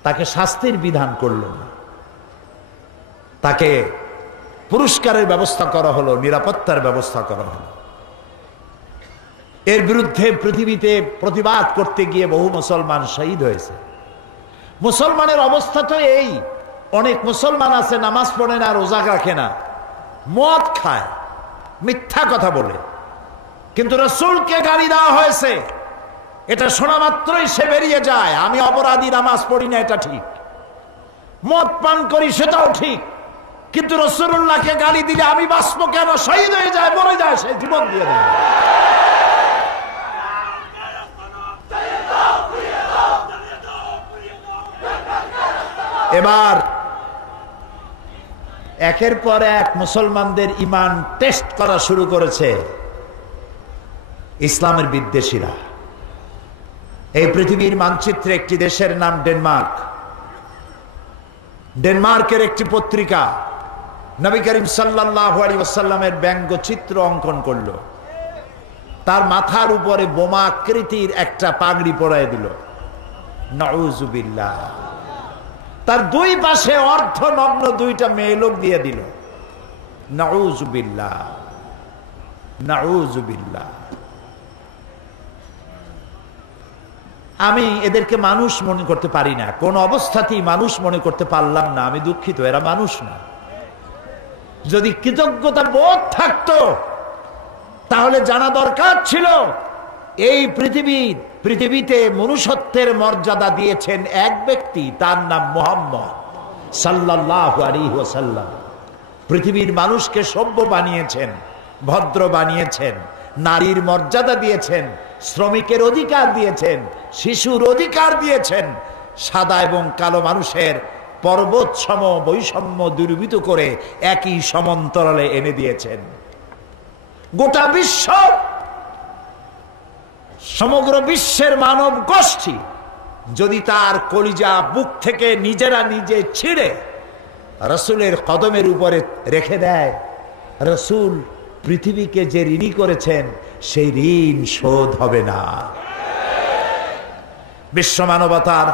তাকে শাস্তির বিধান করল না। তাকে পুরস্কারের ব্যবস্থা করা হলো, নিরাপত্তার ব্যবস্থা করা হলো। এর বিরুদ্ধে পৃথিবীতে প্রতিবাদ করতে গিয়ে বহু মুসলমান শহীদ হয়েছে। মুসলমানের অবস্থা তো এই, অনেক মুসলমান আছে নামাজ পড়ে না, রোজা রাখে না, মদ খায়, মিথ্যা কথা বলে, কিন্তু রাসূলকে গালি দেওয়া হয়েছে, এটা শোনা মাত্রই সে বেরিয়ে যায়। আমি অপরাধী, নামাজ পড়ি না, এটা ঠিক, মদ পান করি, সেটাও ঠিক, কিন্তু রাসূলুল্লাহকে গালি দিলে আমি বাঁচব কেন? শহীদ হয়ে যায়, মরে যায়, সে জীবন দিয়ে দেয়। এবার একের পর এক মুসলমানদের ঈমান টেস্ট করা শুরু করেছে ইসলামের বিদ্বেষীরা। এই পৃথিবীর মানচিত্রে একটি দেশের নাম ডেনমার্ক। ডেনমার্কের একটি পত্রিকা নবী করিম সাল্লাল্লাহু আলাইহি ওয়াসাল্লামের ব্যঙ্গচিত্র অঙ্কন করলো, তার মাথার উপরে বোমা আকৃতির একটা পাগড়ি পরায় দিল, নাউযুবিল্লাহ। তার দুই পাশে অর্ধনগ্ন দুইটা মেয়ে লোক দিয়ে দিল, নাউযুবিল্লাহ, নাউযুবিল্লাহ। আমি এদেরকে মানুষ মনে করতে পারি না, কোন অবস্থাতেই মানুষ মনে করতে পারলাম না। আমি দুঃখিত, এরা মানুষ না। যদি কৃতজ্ঞতা বোধ থাকতো তাহলে জানা দরকার ছিল এই পৃথিবীতে মনুষ্যত্বের মর্যাদা দিয়েছেন এক ব্যক্তি, তার নাম মুহাম্মদ সাল্লাল্লাহু আলাইহি ওয়াসাল্লাম। পৃথিবীর মানুষকে সভ্য বানিয়েছেন, ভদ্র বানিয়েছেন, নারীর মর্যাদা দিয়েছেন, শ্রমিকের অধিকার দিয়েছেন, শিশুর অধিকার দিয়েছেন, সাদা এবং কালো মানুষের পর্বত সম বৈষম্য দূরীভূত করে একই সমান্তরালে এনে দিয়েছেন। গোটা বিশ্ব, সমগ্র বিশ্বের মানব গোষ্ঠী যদি তার কলিজা বুক থেকে নিজেরা নিজে ছিঁড়ে রাসূলের কদমের উপরে রেখে দেয়, রাসূল পৃথিবীকে যে ঋণী করেছেন সেই ঋণ শোধ হবে না। বিশ্ব মানবতার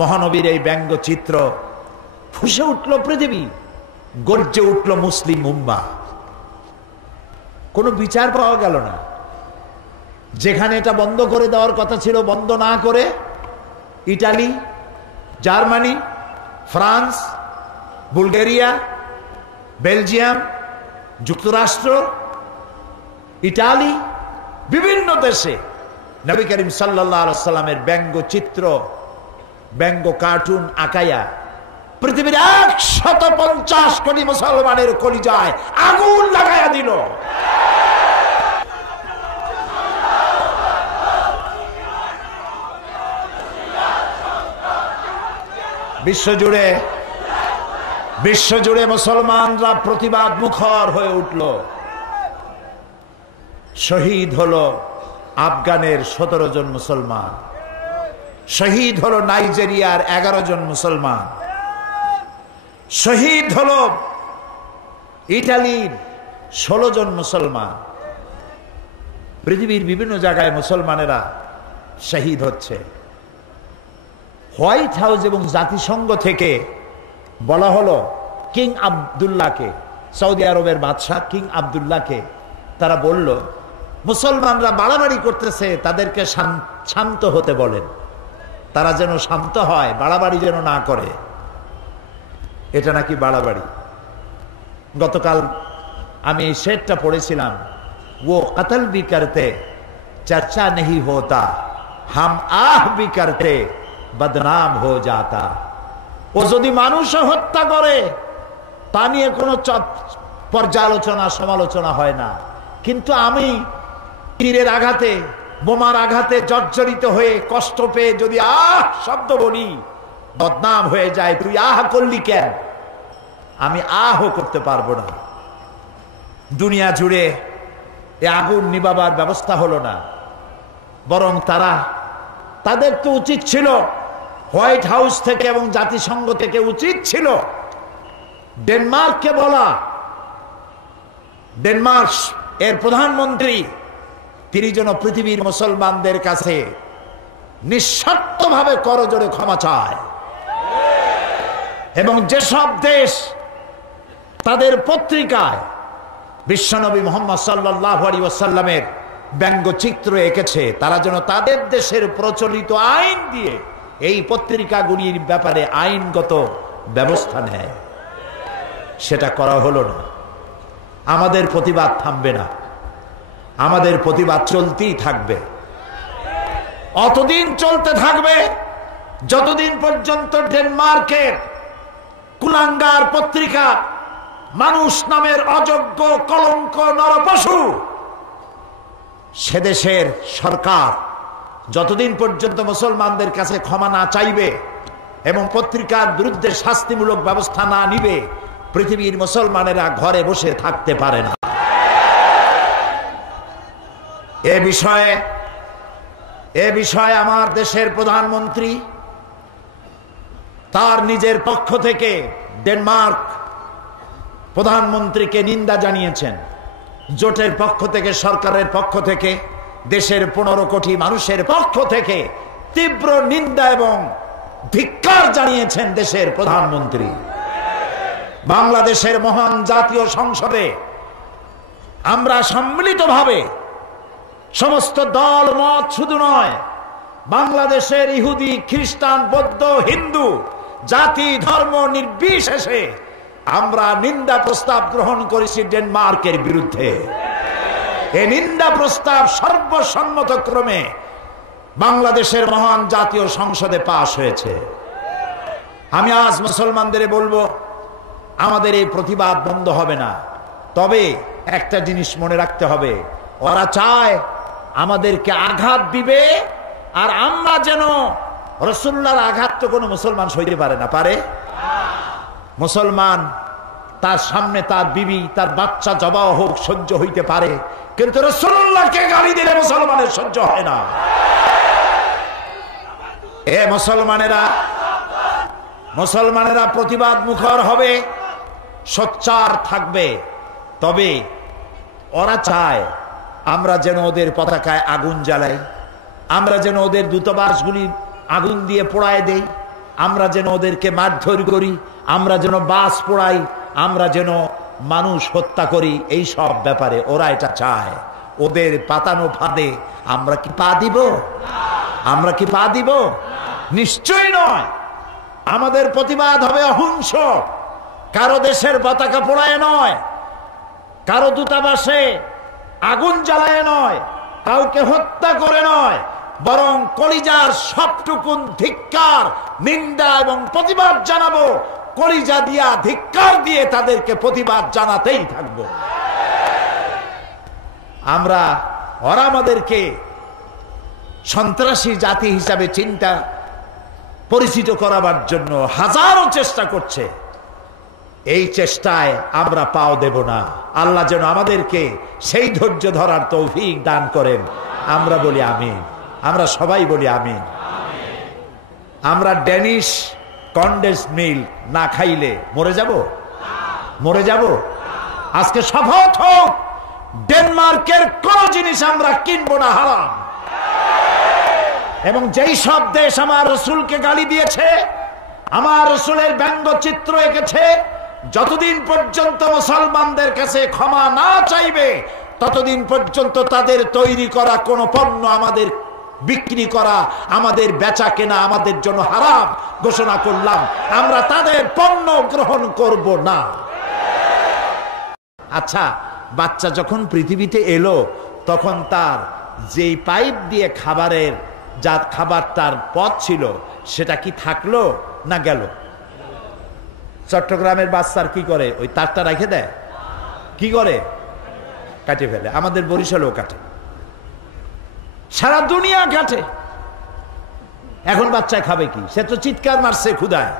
মহানবীর এই ব্যঙ্গচিত্র ফুঁসে উঠল পৃথিবী, গর্জে উঠল মুসলিম উম্মাহ। কোনো বিচার পাওয়া গেল না। যেখানে এটা বন্ধ করে দেওয়ার কথা ছিল বন্ধ না করে Italy, Germany, France, Bulgaria, Belgium, যুক্তরাষ্ট্র, ইটালি, বিভিন্ন দেশে নবী করিম সাল্লাল্লাহু আলাইহি ওয়াসাল্লামের ব্যঙ্গচিত্র, ব্যঙ্গ কার্টুন আঁকাইয়া পৃথিবীর 150 কোটি মুসলমানের কলিজায় আগুন লাগাইয়া দিল। বিশ্বজুড়ে মুসলমানরা প্রতিবাদ মুখর হয়ে উঠল। শহীদ হলো আফগানের 17 জন মুসলমান, শহীদ হলো নাইজেরিয়ার 11 জন মুসলমান, শহীদ হলো ইটালির 16 জন মুসলমান। পৃথিবীর বিভিন্ন জায়গায় মুসলমানেরা শহীদ হচ্ছে। হোয়াইট হাউস এবং জাতিসংঘ থেকে বলা হলো কিং আব্দুল্লাহকে, সৌদি আরবের বাদশাহ কিং আব্দুল্লাহকে, তারা বলল মুসলমানরা বাড়াবাড়ি করতেছে, তাদেরকে শান্ত হতে বলেন, তারা যেন শান্ত হয়, বাড়াবাড়ি যেন না করে। এটা নাকি বাড়াবাড়ি। গতকাল আমি এই শেরটা পড়েছিলাম, ও কতল ভি করতে চর্চা नहीं होता, हम आह भी करते बदनाम हो जाता। ও যদি মানুষ হত্যা করে তা নিয়ে কোনো পর্যালোচনা সমালোচনা হয় না, কিন্তু আমি তীরের আঘাতে, বোমার আঘাতে জর্জরিত হয়ে কষ্ট পেয়ে যদি আহ শব্দ বলি, বদনাম হয়ে যায়। তুই আহ করলি কেন? আমি আহ করতে পারবো না। দুনিয়া জুড়ে এ আগুন নিবাবার ব্যবস্থা হলো না, বরং তাদের তো উচিত ছিল হোয়াইট হাউস থেকে এবং জাতিসংঘ থেকে উচিত ছিল ডেনমার্ককে বলা, ডেনমার্ক এর প্রধানমন্ত্রী তিনি যেন পৃথিবীর মুসলমানদের কাছে নিঃস্বার্থভাবে করজোড়ে ক্ষমা চায়, এবং যেসব দেশ তাদের পত্রিকায় বিশ্বনবী মুহাম্মদ সাল্লাল্লাহু আলাইহি ওয়াসাল্লামের ব্যঙ্গচিত্র এঁকেছে, তারা যেন তাদের দেশের প্রচলিত আইন দিয়ে এই পত্রিকাগুলির ব্যাপারে আইনগত ব্যবস্থা নেয়। সেটা করা হলো না। আমাদের প্রতিবাদ থামবে না, আমাদের প্রতিবাদ চলতেই থাকবে। অতদিন চলতে থাকবে যতদিন পর্যন্ত ডেনমার্কের কুলাঙ্গার পত্রিকা মানুষ নামের অযোগ্য কলঙ্ক নরপশু সে দেশের সরকার যতদিন পর্যন্ত মুসলমানদের কাছে ক্ষমা না চাইবে এবং পত্রিকার বিরুদ্ধে শাস্তিমূলক ব্যবস্থা না নিবে, পৃথিবীর মুসলমানেরা ঘরে বসে থাকতে পারে না। এ বিষয়ে আমার দেশের প্রধানমন্ত্রী তার নিজের পক্ষ থেকে ডেনমার্ক প্রধানমন্ত্রীকে নিন্দা জানিয়েছেন। জোটের পক্ষ থেকে, সরকারের পক্ষ থেকে, দেশের 15 কোটি মানুষের পক্ষ থেকে তীব্র নিন্দা এবং ধিক্কার জানিয়েছেন দেশের প্রধানমন্ত্রী। বাংলাদেশের মহান জাতীয় সংসদে আমরা সম্মিলিতভাবে সমস্ত দল মত শুধু নয়, বাংলাদেশের ইহুদি, খ্রিস্টান, বৌদ্ধ, হিন্দু, জাতি ধর্ম নির্বিশেষে আমরা নিন্দা প্রস্তাব গ্রহণ করেছি ডেনমার্কের বিরুদ্ধে। এই নিন্দা প্রস্তাব সর্বসম্মতক্রমে বাংলাদেশের মহান জাতীয় সংসদে পাশ হয়েছে। আমি আজ মুসলমানদের বলবো, আমাদের এই প্রতিবাদ বন্ধ হবে না। তবে একটা জিনিস মনে রাখতে হবে, ওরা চায় আমাদেরকে আঘাত দিবে, আর আমরা যেন রাসূলুল্লাহর আঘাত তো কোনো মুসলমান সইতে পারে না, পারে? মুসলমান তার সামনে তার বিবি, তার বাচ্চা জবাই হোক সহ্য হইতে পারে, কিন্তু রাসূলুল্লাহকে গালি দিলে মুসলমানের সহ্য হয় না। এ মুসলমানেরা প্রতিবাদ মুখর হবে, সোচ্চার থাকবে। তবে ওরা চায় আমরা যেন ওদের পতাকায় আগুন জ্বালাই, আমরা যেন ওদের দূতাবাসগুলি আগুন দিয়ে পোড়ায় দেই, আমরা যেন ওদেরকে মারধর করি, আমরা যেন বাস পোড়াই, আমরা যেন মানুষ হত্যা করি। এই সব ব্যাপারে ওরা এটা চায়। ওদের পাতানো ফাঁদে আমরা কি পা দিব? আমরা কি পা দিব? নিশ্চয়ই নয়। আমাদের প্রতিবাদ হবে অহিংস, কারো দেশের পতাকা পোড়ায় নয়, কারো দূতাবাসে আগুন জ্বালায় নয়, কাউকে হত্যা করে নয়, বরং কলিজার সবটুকুন ধিক্কার, নিন্দা এবং প্রতিবাদ জানাবো। কলিজা দিয়া ধিক্কার দিয়ে তাদেরকে প্রতিবাদ জানাতেই থাকবো। ওরা আমাদেরকে সন্ত্রাসী জাতি হিসাবে চিন্তা পরিচিত করাবার জন্য হাজারো চেষ্টা করছে। এই চেষ্টায় আমরা পাও দেব না। আল্লাহ যেন আমাদেরকে সেই ধৈর্য ধরার তৌফিক দান করেন। আমরা বলি আমিন। আমরা সবাই বলি আমিন। আমরা ড্যানিশ কনডেন্স মিল্ক না খাইলে মরে যাব। আজকে শপথ হোক, ডেনমার্কের কোন জিনিস আমরা কিনবো না, হারাম। এবং যেই সব দেশ আমার রাসূলকে গালি দিয়েছে, আমার রাসূলের ব্যঙ্গচিত্র এঁকেছে, যতদিন পর্যন্ত মুসলমানদের কাছে ক্ষমা না চাইবে, ততদিন পর্যন্ত তাদের তৈরি করা কোন পণ্য আমাদের বিক্রি করা, আমাদের বেচা কেনা আমাদের জন্য হারাম ঘোষণা করলাম। আমরা তাদের পণ্য গ্রহণ করব না। আচ্ছা, বাচ্চা যখন পৃথিবীতে এলো, তখন তার যেই পাইপ দিয়ে খাবার তার পথ ছিল, সেটা কি থাকলো না গেল? চট্টগ্রামের বাচ্চার কি করে? ওই তারটা রেখে দেয়, কি করে? কাটে ফেলে। আমাদের বরিশালেও কাটে, সারা দুনিয়া কাটে। এখন বাচ্চা খাবে কি? সে তো চিৎকার মারছে ক্ষুধায়।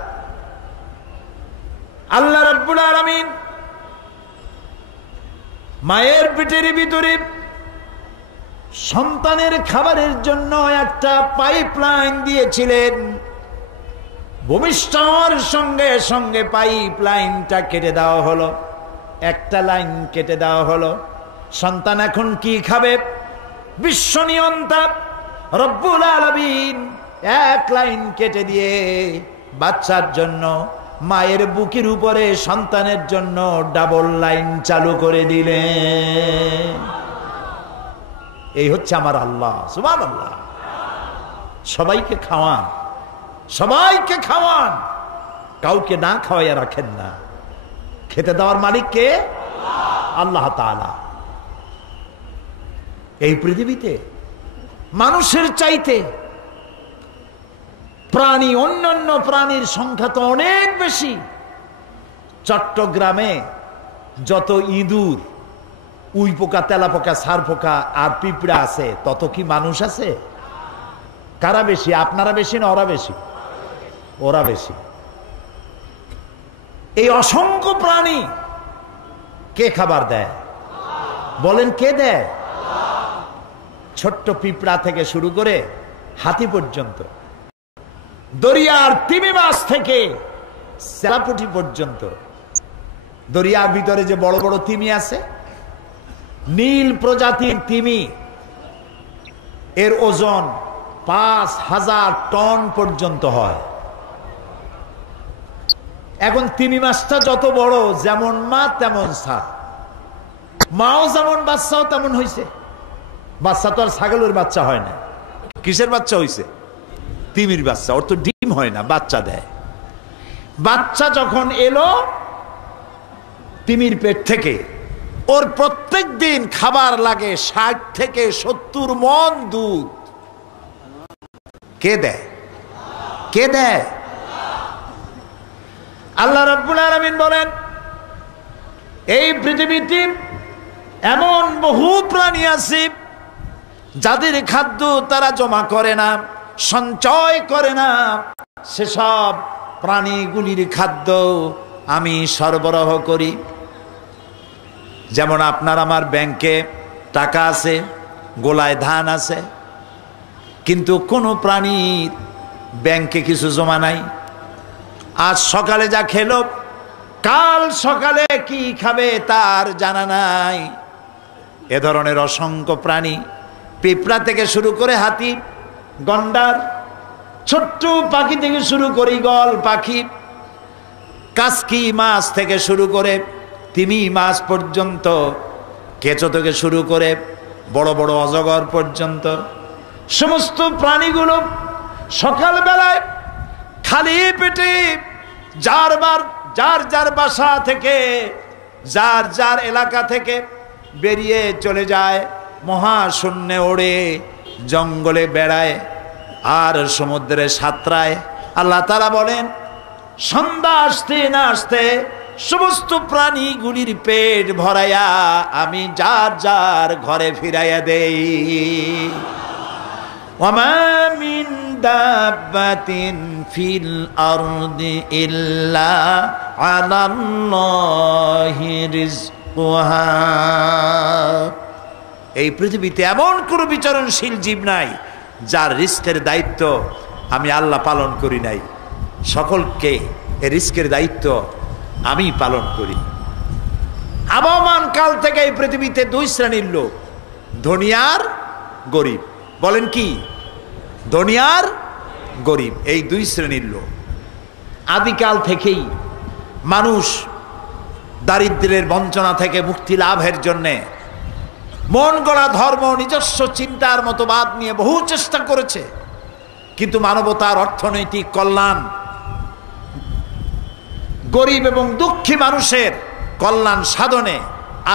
আল্লাহ রাব্বুল আলামিন মায়ের পেটের ভিতরে সন্তানের খাবারের জন্য একটা পাইপলাইন দিয়েছিলেন। ভূমিষ্ঠর সঙ্গে সঙ্গে পাইপলাইনটা কেটে দেওয়া হলো, একটা লাইন কেটে দেওয়া হলো। সন্তান এখন কি খাবে? বিশ্ব নিয়ন্তা রব্বুল আলামিন এক লাইন কেটে দিয়ে বাচ্চার জন্য মায়ের বুকের উপরে সন্তানের জন্য ডাবল লাইন চালু করে দিলেন। এই হচ্ছে আমার আল্লাহ, সুবহানাল্লাহ। সবাইকে খাওয়ান, কাউকে না খাওয়াইয়া রাখেন না। খেতে দেওয়ার মালিক কে? আল্লাহ তাআলা। এই পৃথিবীতে মানুষের চাইতে প্রাণী, অন্যান্য প্রাণীর সংখ্যা তো অনেক বেশি। চট্টগ্রামে যত ইঁদুর, উই পোকা, তেলা পোকা, সার পোকা আর পিঁপড়া আছে, তত কি মানুষ আছে? কারা বেশি? আপনারা বেশি না ওরা বেশি? ওরা বেশি। এই অসংখ্য প্রাণী কে খাবার দেয়? বলেন, কে দেয়? ছোট্ট পিঁপড়া থেকে শুরু করে হাতি পর্যন্ত। দরিয়ার তিমি মাছ থেকে সেলাপুটি পর্যন্ত, দরিয়ার ভিতরে যে বড় বড় তিমি আছে, নীল প্রজাতির তিমি, এর ওজন 5000 টন পর্যন্ত হয়। এখন তিমি মাছটা যত বড়, যেমন মা তেমন সা, মাও যেমন বাচ্চাও তেমন হয়েছে। বাচ্চা তো আর ছাগলের বাচ্চা হয় না, কিসের বাচ্চা হয়েছে? তিমির বাচ্চা। ওর তো ডিম হয় না, বাচ্চা দেয়। বাচ্চা যখন এলো তিমির পেট থেকে, ওর প্রত্যেক দিন খাবার লাগে 60 থেকে 70 মণ দুধ। কে দেয়? কে দেয়? আল্লাহ রাব্বুল আলামিন বলেন, এই পৃথিবীতে এমন বহু প্রাণী আছে যাদের খাদ্য তারা জমা করে না, সঞ্চয় করে না। সেসব প্রাণীগুলির খাদ্য আমি সরবরাহ করি। যেমন আপনার আমার ব্যাংকে টাকা আছে, গোলায় ধান আছে, কিন্তু কোনো প্রাণীর ব্যাংকে কিছু জমা নাই। আজ সকালে যা খেলো, কাল সকালে কি খাবে তার জানা নাই। এ ধরনের অসংখ্য প্রাণী, পিঁপড়া থেকে শুরু করে হাতি, গন্ডার, ছোট্ট পাখি থেকে শুরু করে ঈগল পাখি, কাসকি মাছ থেকে শুরু করে তিমি মাছ পর্যন্ত, কেঁচো থেকে শুরু করে বড় বড় অজগর পর্যন্ত, সমস্ত প্রাণীগুলো সকালবেলায় খালি পেটে যার যার বাসা থেকে, যার যার এলাকা থেকে বেরিয়ে চলে যায়, মহাশূন্যে ওড়ে, জঙ্গলে বেড়ায়, আর সমুদ্রে সাঁতরায়। আল্লাহ তাআলা বলেন, সন্ধ্যা আসতে না আসতে সমস্ত প্রাণীগুলির পেট ভরাইয়া আমি যার যার ঘরে ফিরাইয়া দেই। ওয়ামা মিন দাব্বাতিন ফিল আরদি ইল্লা আলাল্লাহি রিজকুহা। এই পৃথিবীতে এমন কোনো বিচরণশীল জীব নাই যার রিস্কের দায়িত্ব আমি আল্লাহ পালন করি নাই। সকলকে এই রিস্কের দায়িত্ব আমি পালন করি। আবহমান কাল থেকে এই পৃথিবীতে 2 শ্রেণীর লোক, ধনী আর গরিব। বলেন কি? ধনী আর গরিব, এই 2 শ্রেণীর লোক। আদিকাল থেকেই মানুষ দারিদ্র্যের বঞ্চনা থেকে মুক্তি লাভের জন্যে মন গড়া ধর্ম, নিজস্ব চিন্তার মতবাদ নিয়ে বহু চেষ্টা করেছে, কিন্তু মানবতার অর্থনৈতিক কল্যাণ, গরিব এবং দুঃখী মানুষের কল্যাণ সাধনে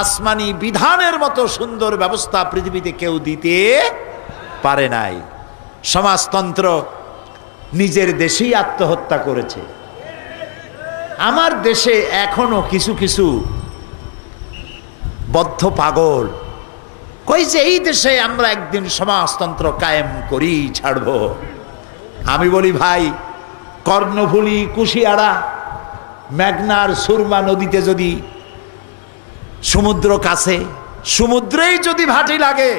আসমানি বিধানের মতো সুন্দর ব্যবস্থা পৃথিবীতে কেউ দিতে পারে নাই। সমাজতন্ত্র নিজের দেশেই আত্মহত্যা করেছে। আমার দেশে এখনো কিছু কিছু বদ্ধ পাগল কই যে এই দেশে আমরা একদিন সমাজতন্ত্র কায়েম করি, ছাড়ব। আমি বলি, ভাই, কর্ণফুলী, কুশিয়ারা, মেঘনার সুরমা নদীতে যদি সমুদ্র কাছে, সমুদ্রেই যদি ভাটি লাগে,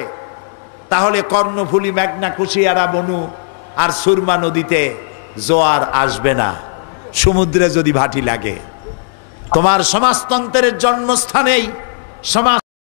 তাহলে কর্ণফুলী, মেঘনা, কুশিয়ারা, বনু আর সুরমা নদীতে জোয়ার আসবে না। সমুদ্রে যদি ভাটি লাগে, তোমার সমাজতন্ত্রের জন্মস্থানেই সমাজ